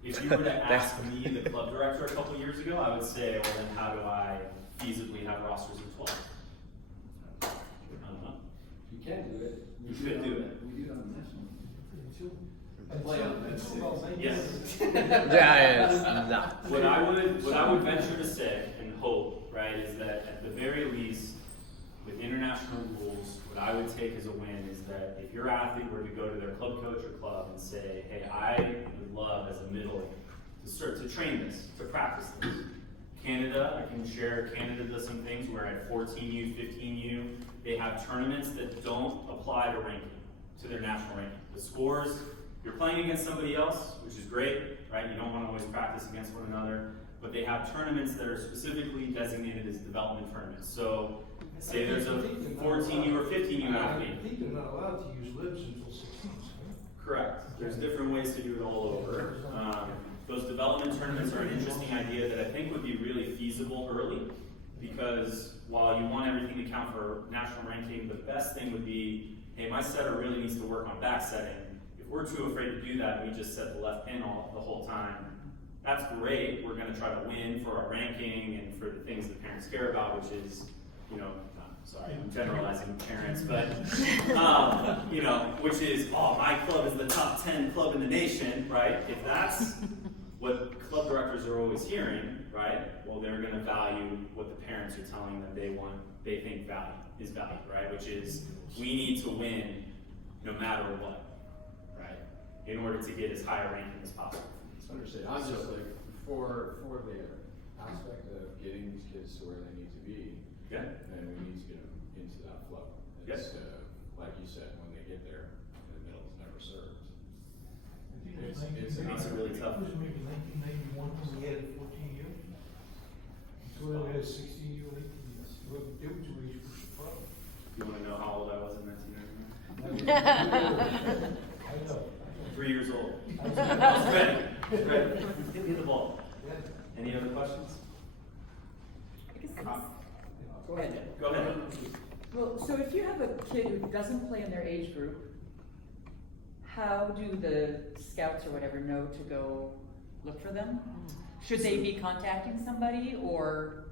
If you were to ask me, the club director, a couple years ago, I would say, well, then how do I feasibly have rosters of 12? I don't know. You can do it. You could do it. We do it on the national. Play on that. Yes. Yeah, no. What I would venture to say and hope, right, is that at the very least, with international rules, what I would take as a win is that if your athlete were to go to their club coach or club and say, hey, I would love as a middle to train this, to practice this. Canada, I can share, Canada does some things where at 14U, 15U, they have tournaments that don't apply to ranking, to their national ranking. The scores, you're playing against somebody else, which is great, right? You don't want to always practice against one another, but they have tournaments that are specifically designated as development tournaments. So, say there's a 14U or 15U athlete. I think they're not allowed to use libs until 16. Correct. There's different ways to do it all over. Those development tournaments are an interesting idea that I think would be really feasible early, because while you want everything to count for national ranking, the best thing would be, hey, my setter really needs to work on back setting. If we're too afraid to do that and we just set the left pin the whole time, that's great. We're going to try to win for our ranking and for the things that parents care about, which is, you know, sorry, I'm generalizing parents, but, you know, which is, oh, my club is the top 10 club in the nation, right? If that's what club directors are always hearing, right? Well, they're going to value what the parents are telling them they think is value, right? Which is, we need to win no matter what, right? In order to get as high a ranking as possible. Understood. I'm just like, for the aspect of getting these kids to where they need to be, Yeah. then we need to get them into that flow. It's, like you said, when they get there, the middle is never served. It's really tough. It was maybe 1991 when we added 14U. So we only had 16U, 18U. They were 2 age groups of 12. You want to know how old I was in 1999? I know. 3 years old. I was ready. Ready. Give me the ball. Any other questions? I guess Go ahead. Well, so if you have a kid who doesn't play in their age group, how do the scouts or whatever know to go look for them? Should they be contacting somebody, or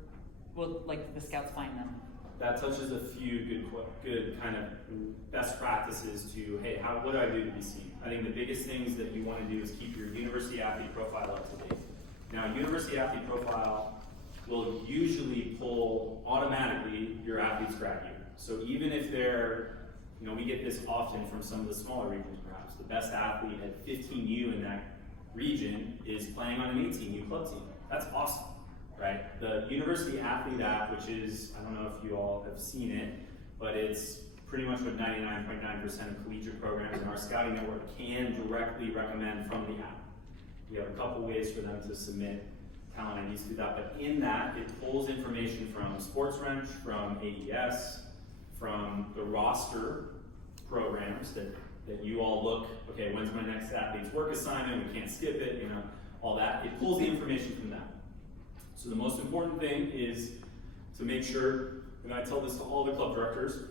will like the scouts find them? That touches a few good kind of best practices to, hey, what do I do to be seen? I think the biggest things that you want to do is keep your university athlete profile up to date. Now, university athlete profile will usually pull automatically your athlete's grad year. So even if they're, we get this often from some of the smaller regions perhaps, the best athlete at 15U in that region is playing on an 18U club team. That's awesome. Right? The University Athlete app, which is, I don't know if you all have seen it, but it's pretty much what 99.9% of collegiate programs in our scouting network can directly recommend from the app. We have a couple ways for them to submit talent IDs through that, but in that, it pulls information from SportsWrench, from AES, from the roster programs that you all look, okay, when's my next athlete's work assignment, we can't skip it, all that. It pulls the information from that. So the most important thing is to make sure, and I tell this to all the club directors,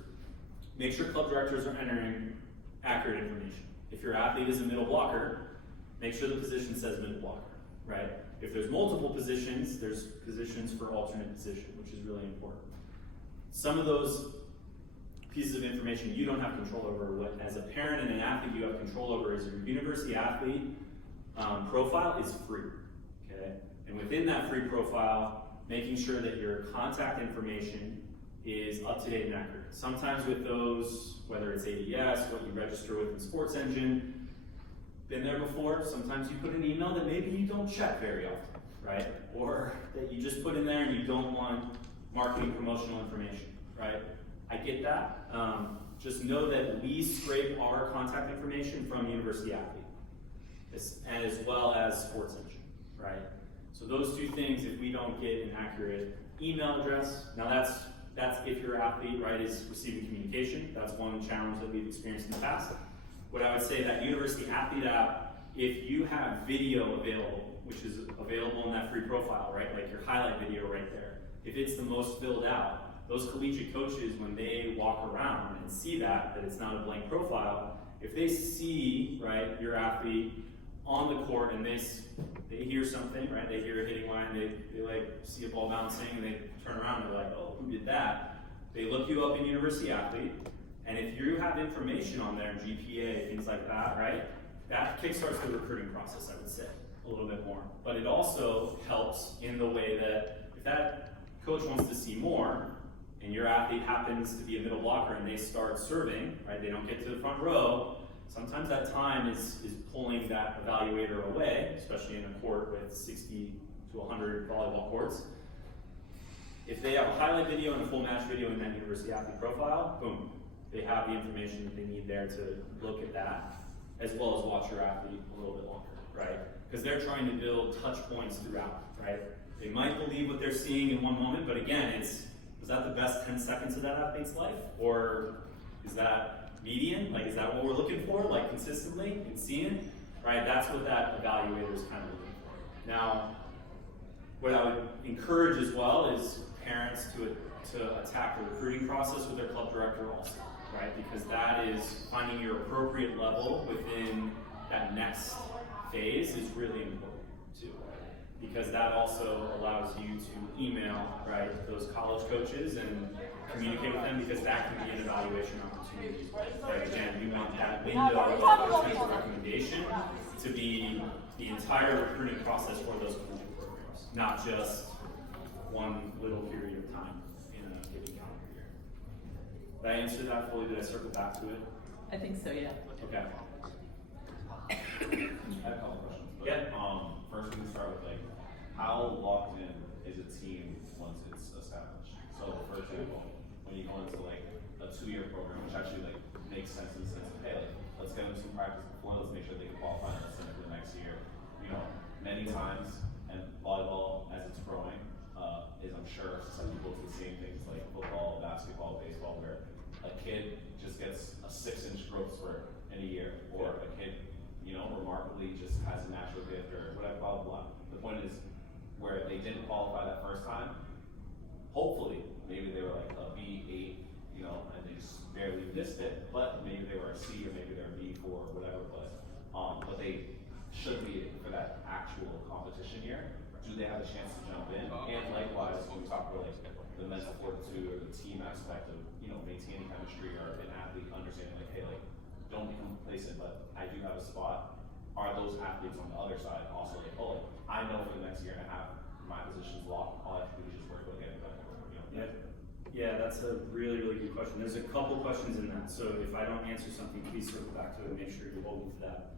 make sure club directors are entering accurate information. If your athlete is a middle blocker, make sure the position says middle blocker, right? If there's multiple positions, there's positions for alternate position, which is really important. Some of those pieces of information you don't have control over. What, as a parent and an athlete, you have control over is your university athlete profile is free, okay? And within that free profile, making sure that your contact information is up to date and accurate. Sometimes with those, whether it's ADS, what you register with in Sports Engine, been there before, sometimes you put an email that maybe you don't check very often, right? Or that you just put in there and you don't want marketing promotional information, right? I get that. Just know that we scrape our contact information from University Athlete, as well as Sports Engine, right? So those two things, if we don't get an accurate email address, now that's if your athlete, right, is receiving communication. That's one challenge that we've experienced in the past. What I would say, that University Athlete app, if you have video available, which is available in that free profile, right, like your highlight video right there, if it's the most filled out, those collegiate coaches, when they walk around and see that it's not a blank profile, if they see, right, your athlete on the court and they hear something, right, they hear a hitting line, they like see a ball bouncing and they turn around and they're like, oh, who did that? They look you up in University Athlete, and if you have information on there, GPA, things like that, right, that kickstarts the recruiting process, I would say, a little bit more. But it also helps in the way that if that coach wants to see more, and your athlete happens to be a middle blocker and they start serving, right, they don't get to the front row, sometimes that time is pulling that evaluator away, especially in a court with 60 to 100 volleyball courts. If they have a highlight video and a full match video in that University Athlete profile, boom, they have the information that they need there to look at that, as well as watch your athlete a little bit longer, right? Because they're trying to build touch points throughout, right? They might believe what they're seeing in one moment, but again, was that the best 10 seconds of that athlete's life? Or is that median? Like, is that what we're looking for, like consistently and seeing? Right, that's what that evaluator is kind of looking for. Now, what I would encourage as well is parents to attack the recruiting process with their club director also, right? Because that is finding your appropriate level within that next phase is really important too. Because that also allows you to email, right, those college coaches and communicate with them, because that can be an evaluation opportunity. Right? Again, we want that window of recommendation to be the entire recruiting process for those collegiate programs, not just one little period of time in a given calendar year. Did I answer that fully? Did I circle back to it? I think so, yeah. Okay. I have a couple questions. But, Yeah. First, we can start with how locked in is a team once it's established? So, for example, when you go into a 2-year program, which actually makes sense in the sense of, hey, let's get them some practice before, let's make sure they can qualify and let's send it for the next year. Many times, and volleyball as it's growing, is I'm sure susceptible to the same things like football, basketball, baseball, where a kid just gets a 6-inch growth spurt in a year, or a kid remarkably just has a natural gift or whatever, blah, blah, blah. The point is, where they didn't qualify that first time, hopefully, maybe they were a B8, you know, and they just barely missed it, but maybe they were a C or maybe they're a B for whatever, but they should be for that actual competition year. Do they have a chance to jump in? And likewise, when we talk about like the mental fortitude or the team aspect of, you know, maintaining chemistry or an athlete understanding like, hey, like, don't become complacent, but I do have a spot. Are those athletes on the other side also like, oh, like, I know for the next year and a half, my position's locked, all I have to do is just work with getting better, you know? Yeah, that's a really, really good question. There's a couple questions in that, so if I don't answer something, please circle back to it and make sure you hold me to that.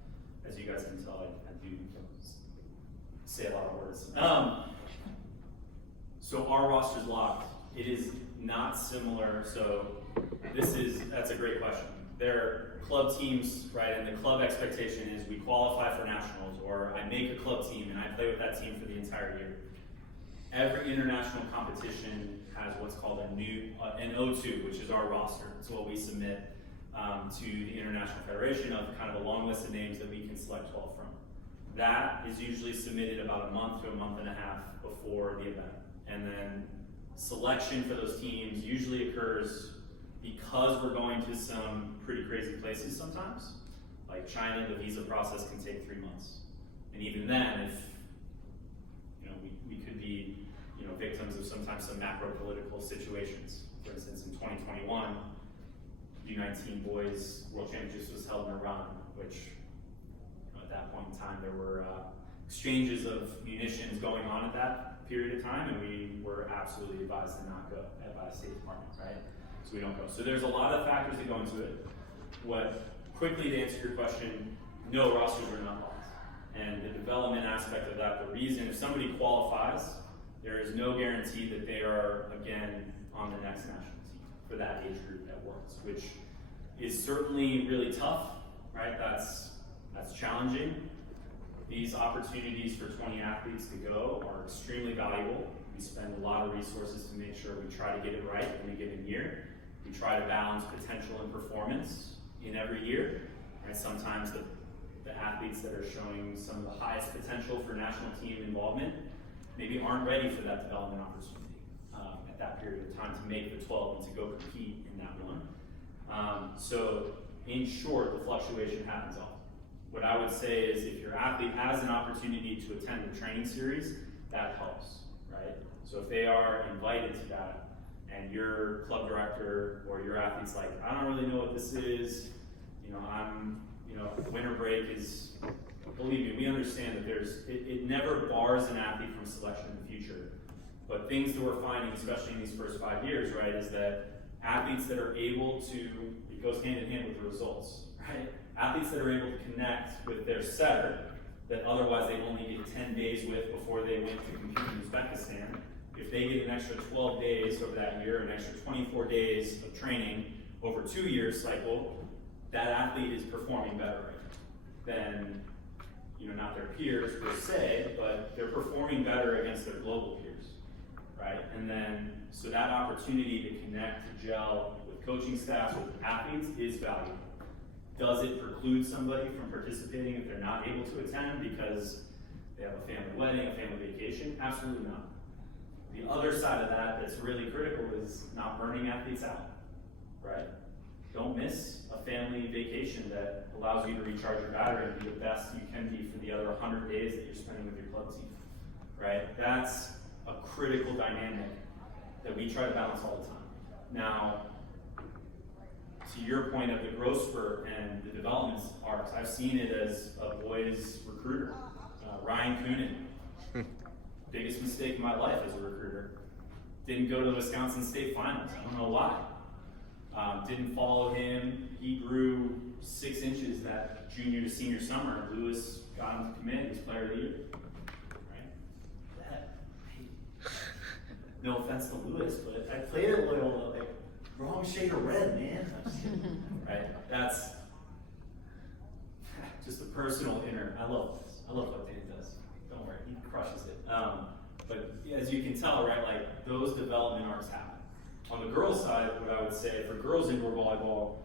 As you guys can tell, I do say a lot of words. So our roster's locked. It is not similar, so that's a great question. They're club teams, right, and the club expectation is we qualify for nationals, or I make a club team and I play with that team for the entire year. Every international competition has what's called an O2, which is our roster. It's what we submit to the International Federation of kind of a long list of names that we can select 12 from. That is usually submitted about a month to a month and a half before the event. And then selection for those teams usually occurs because we're going to some pretty crazy places sometimes. Like China, the visa process can take 3 months. And even then, if we could be victims of sometimes some macro political situations. For instance, in 2021, U19 boys World Championships was held in Iran, which at that point in time there were exchanges of munitions going on at that period of time, and we were absolutely advised to not go by the State Department, right? So we don't go. So there's a lot of factors that go into it. Quickly to answer your question, no, rosters are not locked. And the development aspect of that, the reason if somebody qualifies, there is no guarantee that they are again on the next national team for that age group at Worlds, which is certainly really tough, right? That's challenging. These opportunities for 20 athletes to go are extremely valuable. We spend a lot of resources to make sure we try to get it right in a given year. We try to balance potential and performance in every year. Right? Sometimes the athletes that are showing some of the highest potential for national team involvement maybe aren't ready for that development opportunity at that period of time to make the 12 and to go compete in that one. So in short, the fluctuation happens often. What I would say is if your athlete has an opportunity to attend the training series, that helps, right? So if they are invited to that and your club director or your athlete's like, I don't really know what this is, winter break is, believe me, we understand that it never bars an athlete from selection in the future. But things that we're finding, especially in these first 5 years, right, is that athletes that are able to, it goes hand in hand with the results, right? Athletes that are able to connect with their setter that otherwise they only get 10 days with before they went to compete in Uzbekistan, if they get an extra 12 days over that year, an extra 24 days of training over 2 years cycle, that athlete is performing better than, not their peers per se, but they're performing better against their global peers, right? And then, so that opportunity to connect, to gel with coaching staffs, with athletes is valuable. Does it preclude somebody from participating if they're not able to attend because they have a family wedding, a family vacation? Absolutely not. The other side of that that's really critical is not burning athletes out, right? Don't miss a family vacation that allows you to recharge your battery and be the best you can be for the other 100 days that you're spending with your club team, right? That's a critical dynamic that we try to balance all the time. Now, to your point of the growth spurt and the development arcs, I've seen it as a boys recruiter. Ryan Coonan, biggest mistake in my life as a recruiter. Didn't go to the Wisconsin State Finals. I don't know why. Didn't follow him. He grew 6 inches that junior to senior summer. Lewis got him to commit. He was player of the year. Right? No offense to Lewis, but I played at Loyola. Like, wrong shade of red, man. Right? That's just a personal inner. I love this. I love what Dan does. Don't worry, he crushes it. But as you can tell, right, like those development arcs happen. On the girls' side, what I would say for girls indoor volleyball,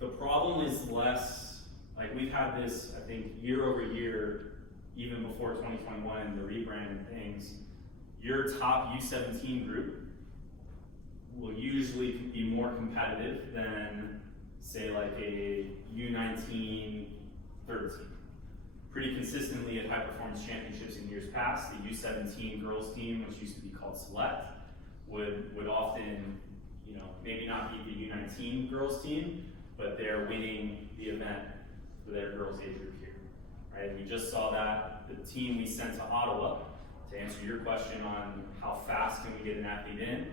the problem is less, like we've had this, I think, year over year, even before 2021 and the rebrand and things, your top U17 group will usually be more competitive than, say, like a U19 third team. Pretty consistently at high performance championships in years past, the U17 girls team, which used to be called Select, would often, you know, maybe not beat the U19 girls team, but they're winning the event for their girls age group here, right? We just saw that the team we sent to Ottawa, to answer your question on how fast can we get an athlete in,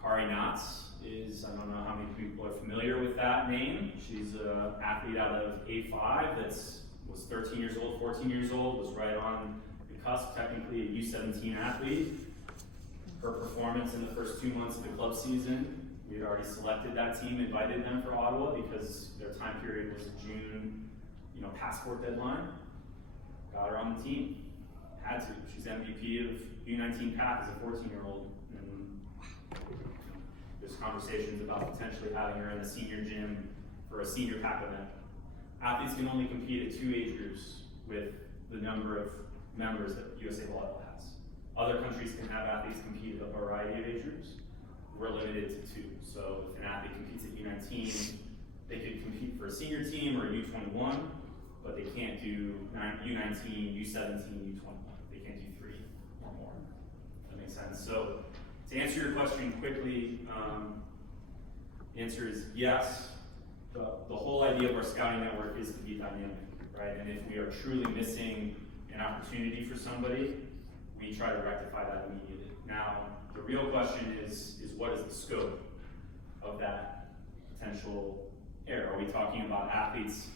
Kari Knotts is, I don't know how many people are familiar with that name. She's an athlete out of A5 was 13 years old, 14 years old, was right on the cusp, technically a U17 athlete. Her performance in the first 2 months of the club season, we had already selected that team, invited them for Ottawa because their time period was June, you know, passport deadline. Got her on the team. Had to. She's MVP of U19 PAC as a 14-year-old. And there's conversations about potentially having her in the senior gym for a senior PAC event. Athletes can only compete at 2 age groups with the number of members that USA Volleyball has. Other countries can have athletes compete at a variety of age groups. We're limited to 2. So if an athlete competes at U19, they could compete for a senior team or a U21, but they can't do U19, U17, U21. They can't do 3 or more. That makes sense. So to answer your question quickly, the answer is yes. The whole idea of our scouting network is to be dynamic, right? And if we are truly missing an opportunity for somebody, we try to rectify that immediately. Now, the real question is what is the scope of that potential error? Are we talking about athletes,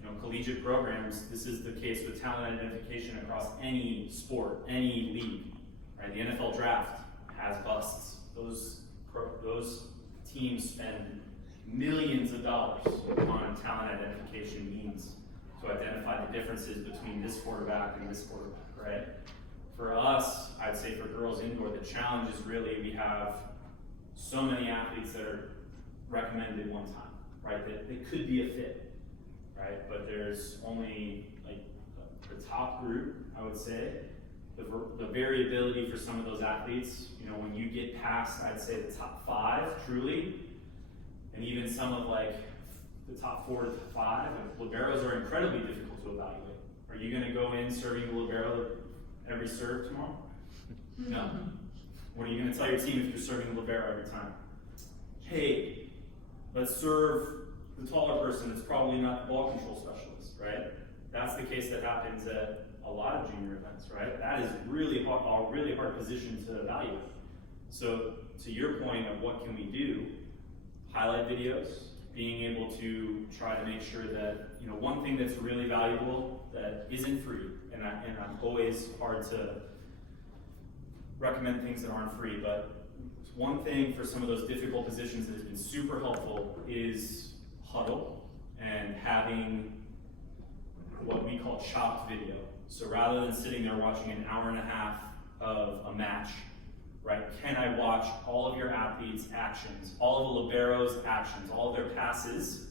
you know, collegiate programs? This is the case with talent identification across any sport, any league, right? The NFL draft has busts. Those teams spend millions of dollars on talent identification means to identify the differences between this quarterback and this quarterback, right? For us, I'd say for girls indoor, the challenge is really we have so many athletes that are recommended one time, right? That they could be a fit, right? But there's only like the top group, I would say. The variability for some of those athletes, you know, when you get past, I'd say the top 5 truly, and even some of like the top 4 to 5, liberos are incredibly difficult to evaluate. Are you gonna go in serving the libero every serve tomorrow? No. What are you gonna tell your team if you're serving the libero every time? Hey, let's serve the taller person that's probably not the ball control specialist, right? That's the case that happens at a lot of junior events, right? That is really hard, a really hard position to evaluate. So to your point of what can we do, highlight videos, being able to try to make sure that, you know, one thing that's really valuable that isn't free, and I'm always hard to recommend things that aren't free, but one thing for some of those difficult positions that has been super helpful is huddle and having what we call chopped video. So rather than sitting there watching an hour and a half of a match, right? Can I watch all of your athletes' actions, all of the liberos' actions, all of their passes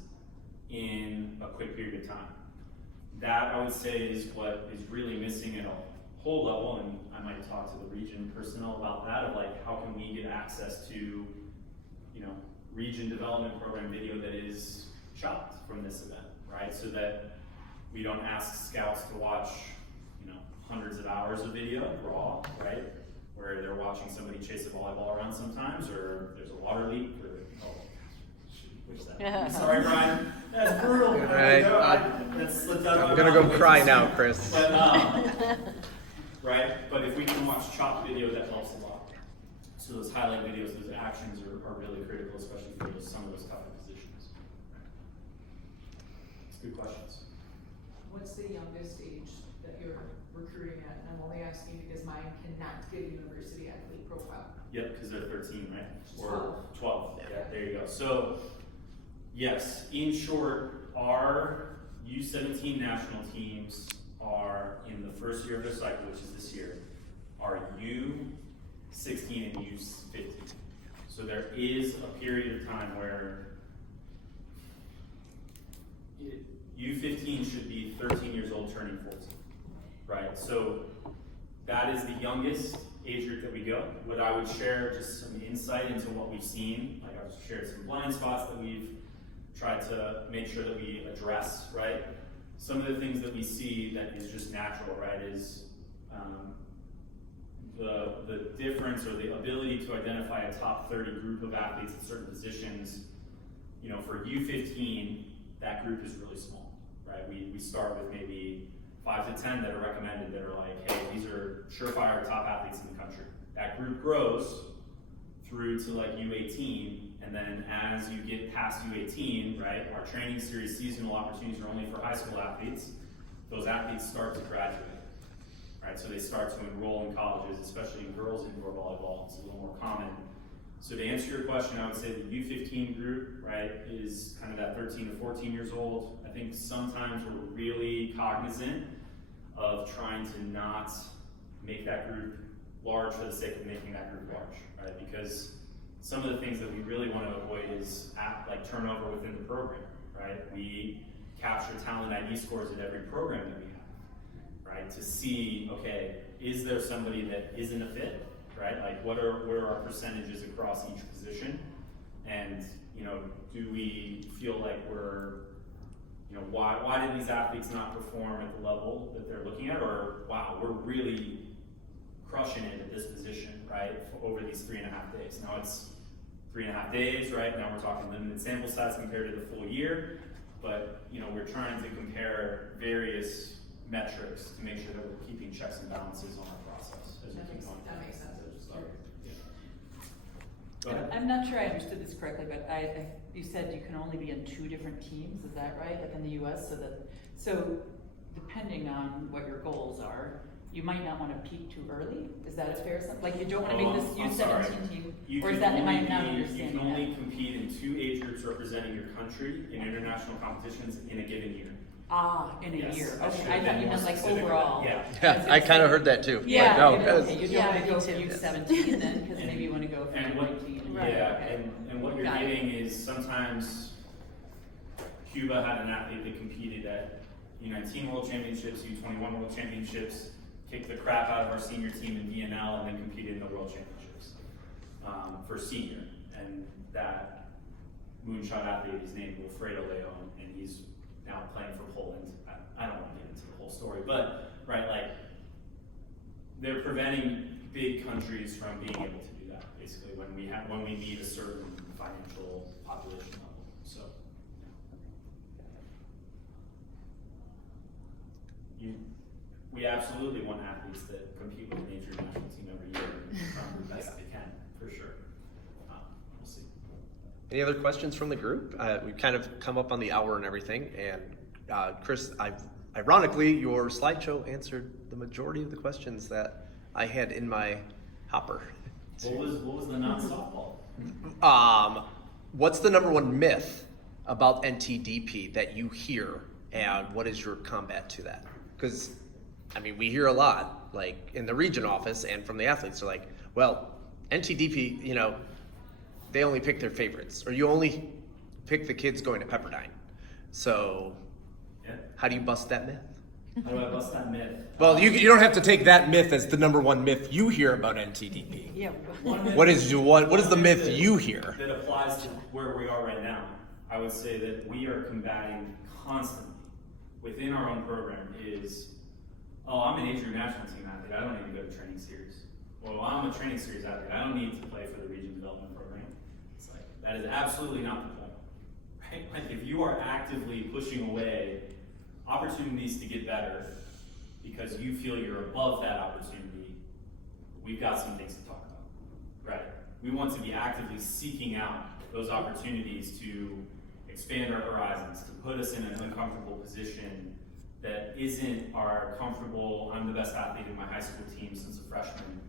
in a quick period of time? That, I would say, is what is really missing at a whole level, and I might talk to the region personnel about that, of like, how can we get access to, you know, region development program video that is chopped from this event, right? So that we don't ask scouts to watch, you know, hundreds of hours of video raw, right? Where they're watching somebody chase a volleyball around sometimes, or there's a water leak, or I'm sorry, Brian. That's brutal. Right. I'm gonna go cry now, Kris. But, right? But if we can watch chopped video, that helps a lot. So those highlight videos, those actions are really critical, especially for some of those tougher positions. It's good questions. What's the youngest age that you're recruiting at? And I'm only asking because mine cannot get a university athlete profile. Yep, because they're 13, right? 12. Or 12. Yeah, there you go. So, yes, in short, our U17 national teams are in the first year of their cycle, which is this year, are U16 and U15. So there is a period of time where U15 should be 13 years old turning 14, right? So that is the youngest age group that we go. What I would share, just some insight into what we've seen. Like I've shared some blind spots that we've tried to make sure that we address, right? Some of the things that we see that is just natural, right, is the difference or the ability to identify a top 30 group of athletes at certain positions. You know, for U15, that group is really small, right? We start with maybe 5 to 10 that are recommended that are like, hey, these are surefire top athletes in the country. That group grows through to like U18, and then as you get past U18, right, our training series seasonal opportunities are only for high school athletes. Those athletes start to graduate, right? So they start to enroll in colleges, especially in girls indoor volleyball. It's a little more common. So to answer your question, I would say the U15 group, right, is kind of that 13 to 14 years old. I think sometimes we're really cognizant of trying to not make that group large for the sake of making that group large, right? Because some of the things that we really want to avoid is like turnover within the program, right? We capture talent ID scores at every program that we have, right? To see, okay, is there somebody that isn't a fit, right? Like what are our percentages across each position? And, you know, do we feel like we're, you know, why did these athletes not perform at the level that they're looking at? Or, wow, we're really crushing it at this position, right, over these 3.5 days. Now it's 3.5 days, right? Now we're talking limited sample size compared to the full year. But, you know, we're trying to compare various metrics to make sure that we're keeping checks and balances on our process as we keep going. That makes sense. Go ahead. I'm not sure I understood this correctly, but you said you can only be in 2 different teams, is that right, like in the US? So depending on what your goals are, you might not want to peak too early. Is that a fair assumption? Like you don't want to make this I'm sorry. U17 team, You or is can that, am I only not be- understanding You can only that? compete in 2 age groups representing your country in international competitions in a given year. In a Yes, year, I okay, should I have thought been you more meant like specific. overall. Yeah. Yeah, I kind of heard that too. Yeah, Like, no, okay, you don't Yeah, want to me go too. for U17 then, because And- maybe you want to go for And what, U19. Right, yeah, okay. and what you're Got it. getting is sometimes Cuba had an athlete that competed at U19 World Championships, U21 World Championships, kicked the crap out of our senior team in VNL, and then competed in the World Championships for senior. And that moonshot athlete is named Wilfredo Leon, and he's now playing for Poland. I don't want to get into the whole story, but right, like they're preventing big countries from being able to do that. Basically, when we meet a certain financial population level. So, we absolutely want athletes that compete with the major national team every year and try to do the best they can, for sure. We'll see. Any other questions from the group? We've kind of come up on the hour and everything, and Kris, ironically, your slideshow answered the majority of the questions that I had in my hopper. What was the non-softball? What's the number one myth about NTDP that you hear, and what is your combat to that? Because, I mean, we hear a lot, like in the region office and from the athletes, they're like, well, NTDP, you know, they only pick their favorites, or you only pick the kids going to Pepperdine. So, Yeah. how do you bust that myth? How do I bust that myth? Well, you don't have to take that myth as the number one myth you hear about NTDP. Yeah. What is the myth you hear? That applies to where we are right now? I would say that we are combating constantly within our own program is, oh, I'm an age group national team athlete, I don't need to go to training series. Well, I'm a training series athlete, I don't need to play for the region development program. It's like, that is absolutely not the point, right? Like if you are actively pushing away opportunities to get better because you feel you're above that opportunity, we've got some things to talk about, right? We want to be actively seeking out those opportunities to expand our horizons, to put us in an uncomfortable position that isn't our comfortable, I'm the best athlete in my high school team since a freshman,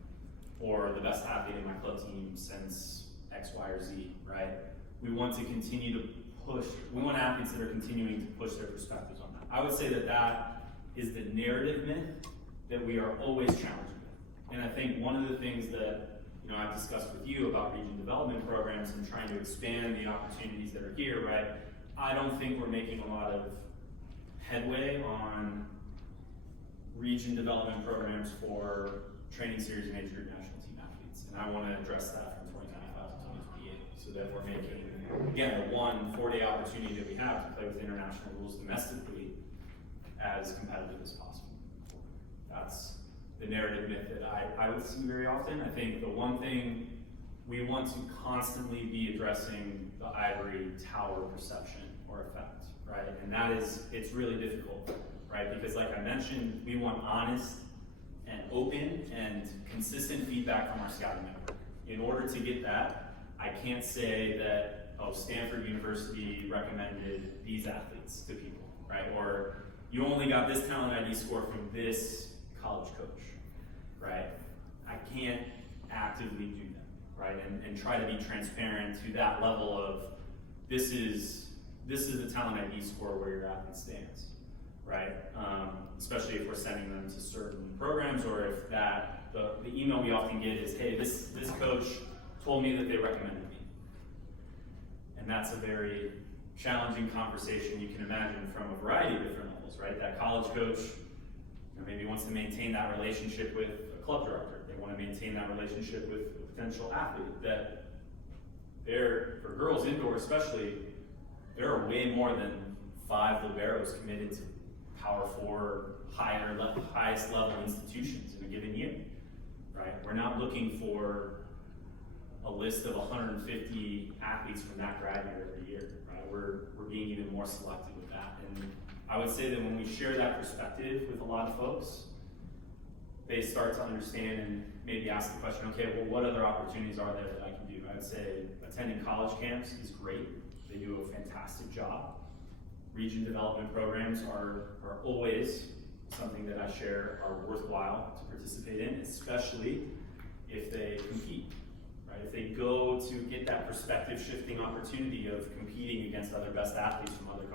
or the best athlete in my club team since X, Y, or Z, right? We want to continue to push, we want athletes that are continuing to push their perspectives on that. I would say that that is the narrative myth that we are always challenging with. And I think one of the things that I've discussed with you about region development programs and trying to expand the opportunities that are here, right? I don't think we're making a lot of headway on region development programs for training series and age group national team athletes. And I want to address that from 2025 to 2028 so that we're making, again, the one 4-day opportunity that we have to play with international rules domestically as competitive as possible. That's the narrative myth that I would see very often. I think the one thing we want to constantly be addressing the ivory tower perception or effect, right? And that is, it's really difficult, right? Because like I mentioned, we want honest and open and consistent feedback from our scouting network. In order to get that, I can't say that, oh, Stanford University recommended these athletes to people, right? Or you only got this talent ID score from this college coach, right? I can't actively do that, right? And try to be transparent to that level of this is the talent ID score where your athlete stands, right? Especially if we're sending them to certain programs, or if the email we often get is, hey, this coach told me that they recommended me. And that's a very challenging conversation you can imagine from a variety of different levels, right? That college coach maybe wants to maintain that relationship with a club director. They want to maintain that relationship with a potential athlete. That for girls indoor especially, there are way more than 5 liberos committed to Power 4, highest level institutions in a given year, right? We're not looking for a list of 150 athletes from that grad year every year, right? We're being even more selective with that. And I would say that when we share that perspective with a lot of folks, they start to understand and maybe ask the question, okay, well, what other opportunities are there that I can do? I would say attending college camps is great. They do a fantastic job. Region development programs are always something that I share are worthwhile to participate in, especially if they compete, right? If they go to get that perspective shifting opportunity of competing against other best athletes from other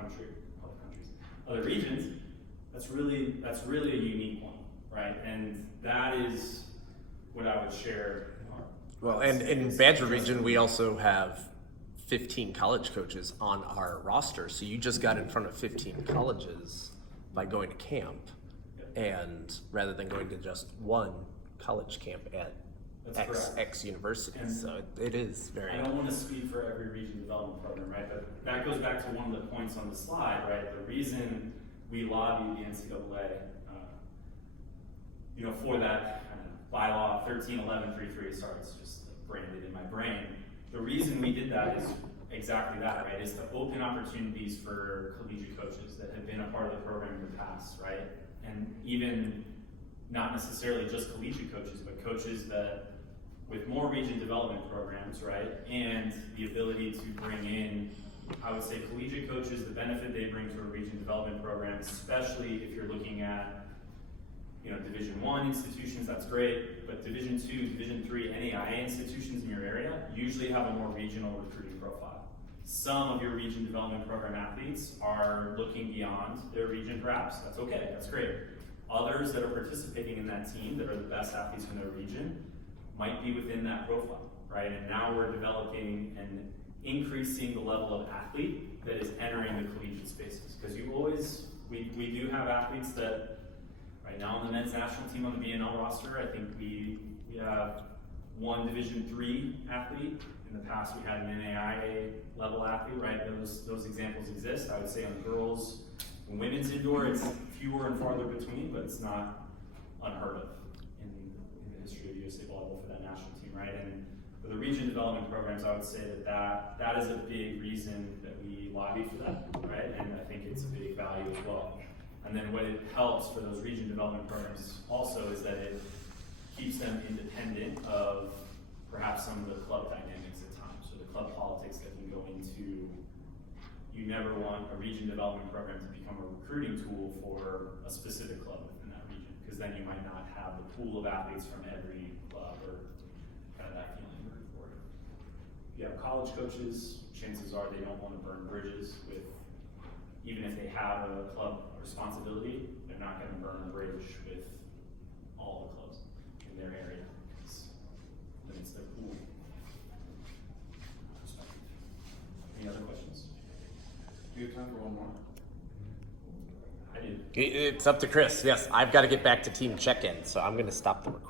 regions, that's really a unique one, right? And that is what I would share. Well, and in Badger region, we also have 15 college coaches on our roster. So you just got in front of 15 colleges by going to camp, and rather than going to just one college camp at X university. And so it is very. I don't want to speak for every region development program, right? But that goes back to one of the points on the slide, right? The reason we lobbied the NCAA, for that kind of bylaw 131133, sorry, it's just branded in my brain. The reason we did that is exactly that, right? Is to open opportunities for collegiate coaches that have been a part of the program in the past, right? And even not necessarily just collegiate coaches, but coaches that with more region development programs, right? And the ability to bring in, I would say, collegiate coaches, the benefit they bring to a region development program, especially if you're looking at Division I institutions, that's great, but Division II, Division III, NAIA institutions in your area usually have a more regional recruiting profile. Some of your region development program athletes are looking beyond their region perhaps, that's okay, that's great. Others that are participating in that team that are the best athletes in their region might be within that profile, right? And now we're developing and increasing the level of athlete that is entering the collegiate spaces. Because we do have athletes that, right now on the men's national team on the BNL roster, I think we have one Division III athlete. In the past, we had an NAIA level athlete, right? Those examples exist. I would say on girls and women's indoor, it's fewer and farther between, but it's not unheard of in the history of USA Volleyball for that national team, right? And for the region development programs, I would say that is a big reason that we lobby for that, right? And I think it's a big value as well. And then what it helps for those region development programs also is that it keeps them independent of perhaps some of the club dynamics at times, or the club politics that can go into. You never want a region development program to become a recruiting tool for a specific club within that region, because then you might not have the pool of athletes from every club or kind of that feeling moving forward. If you have college coaches, chances are they don't want to burn bridges with, even if they have a club responsibility, they're not going to burn a bridge with all the clubs in their area, because then it's their pool. Any other questions? Do you have time for one more? I do. It's up to Kris. Yes, I've got to get back to team check-in, so I'm going to stop the recording.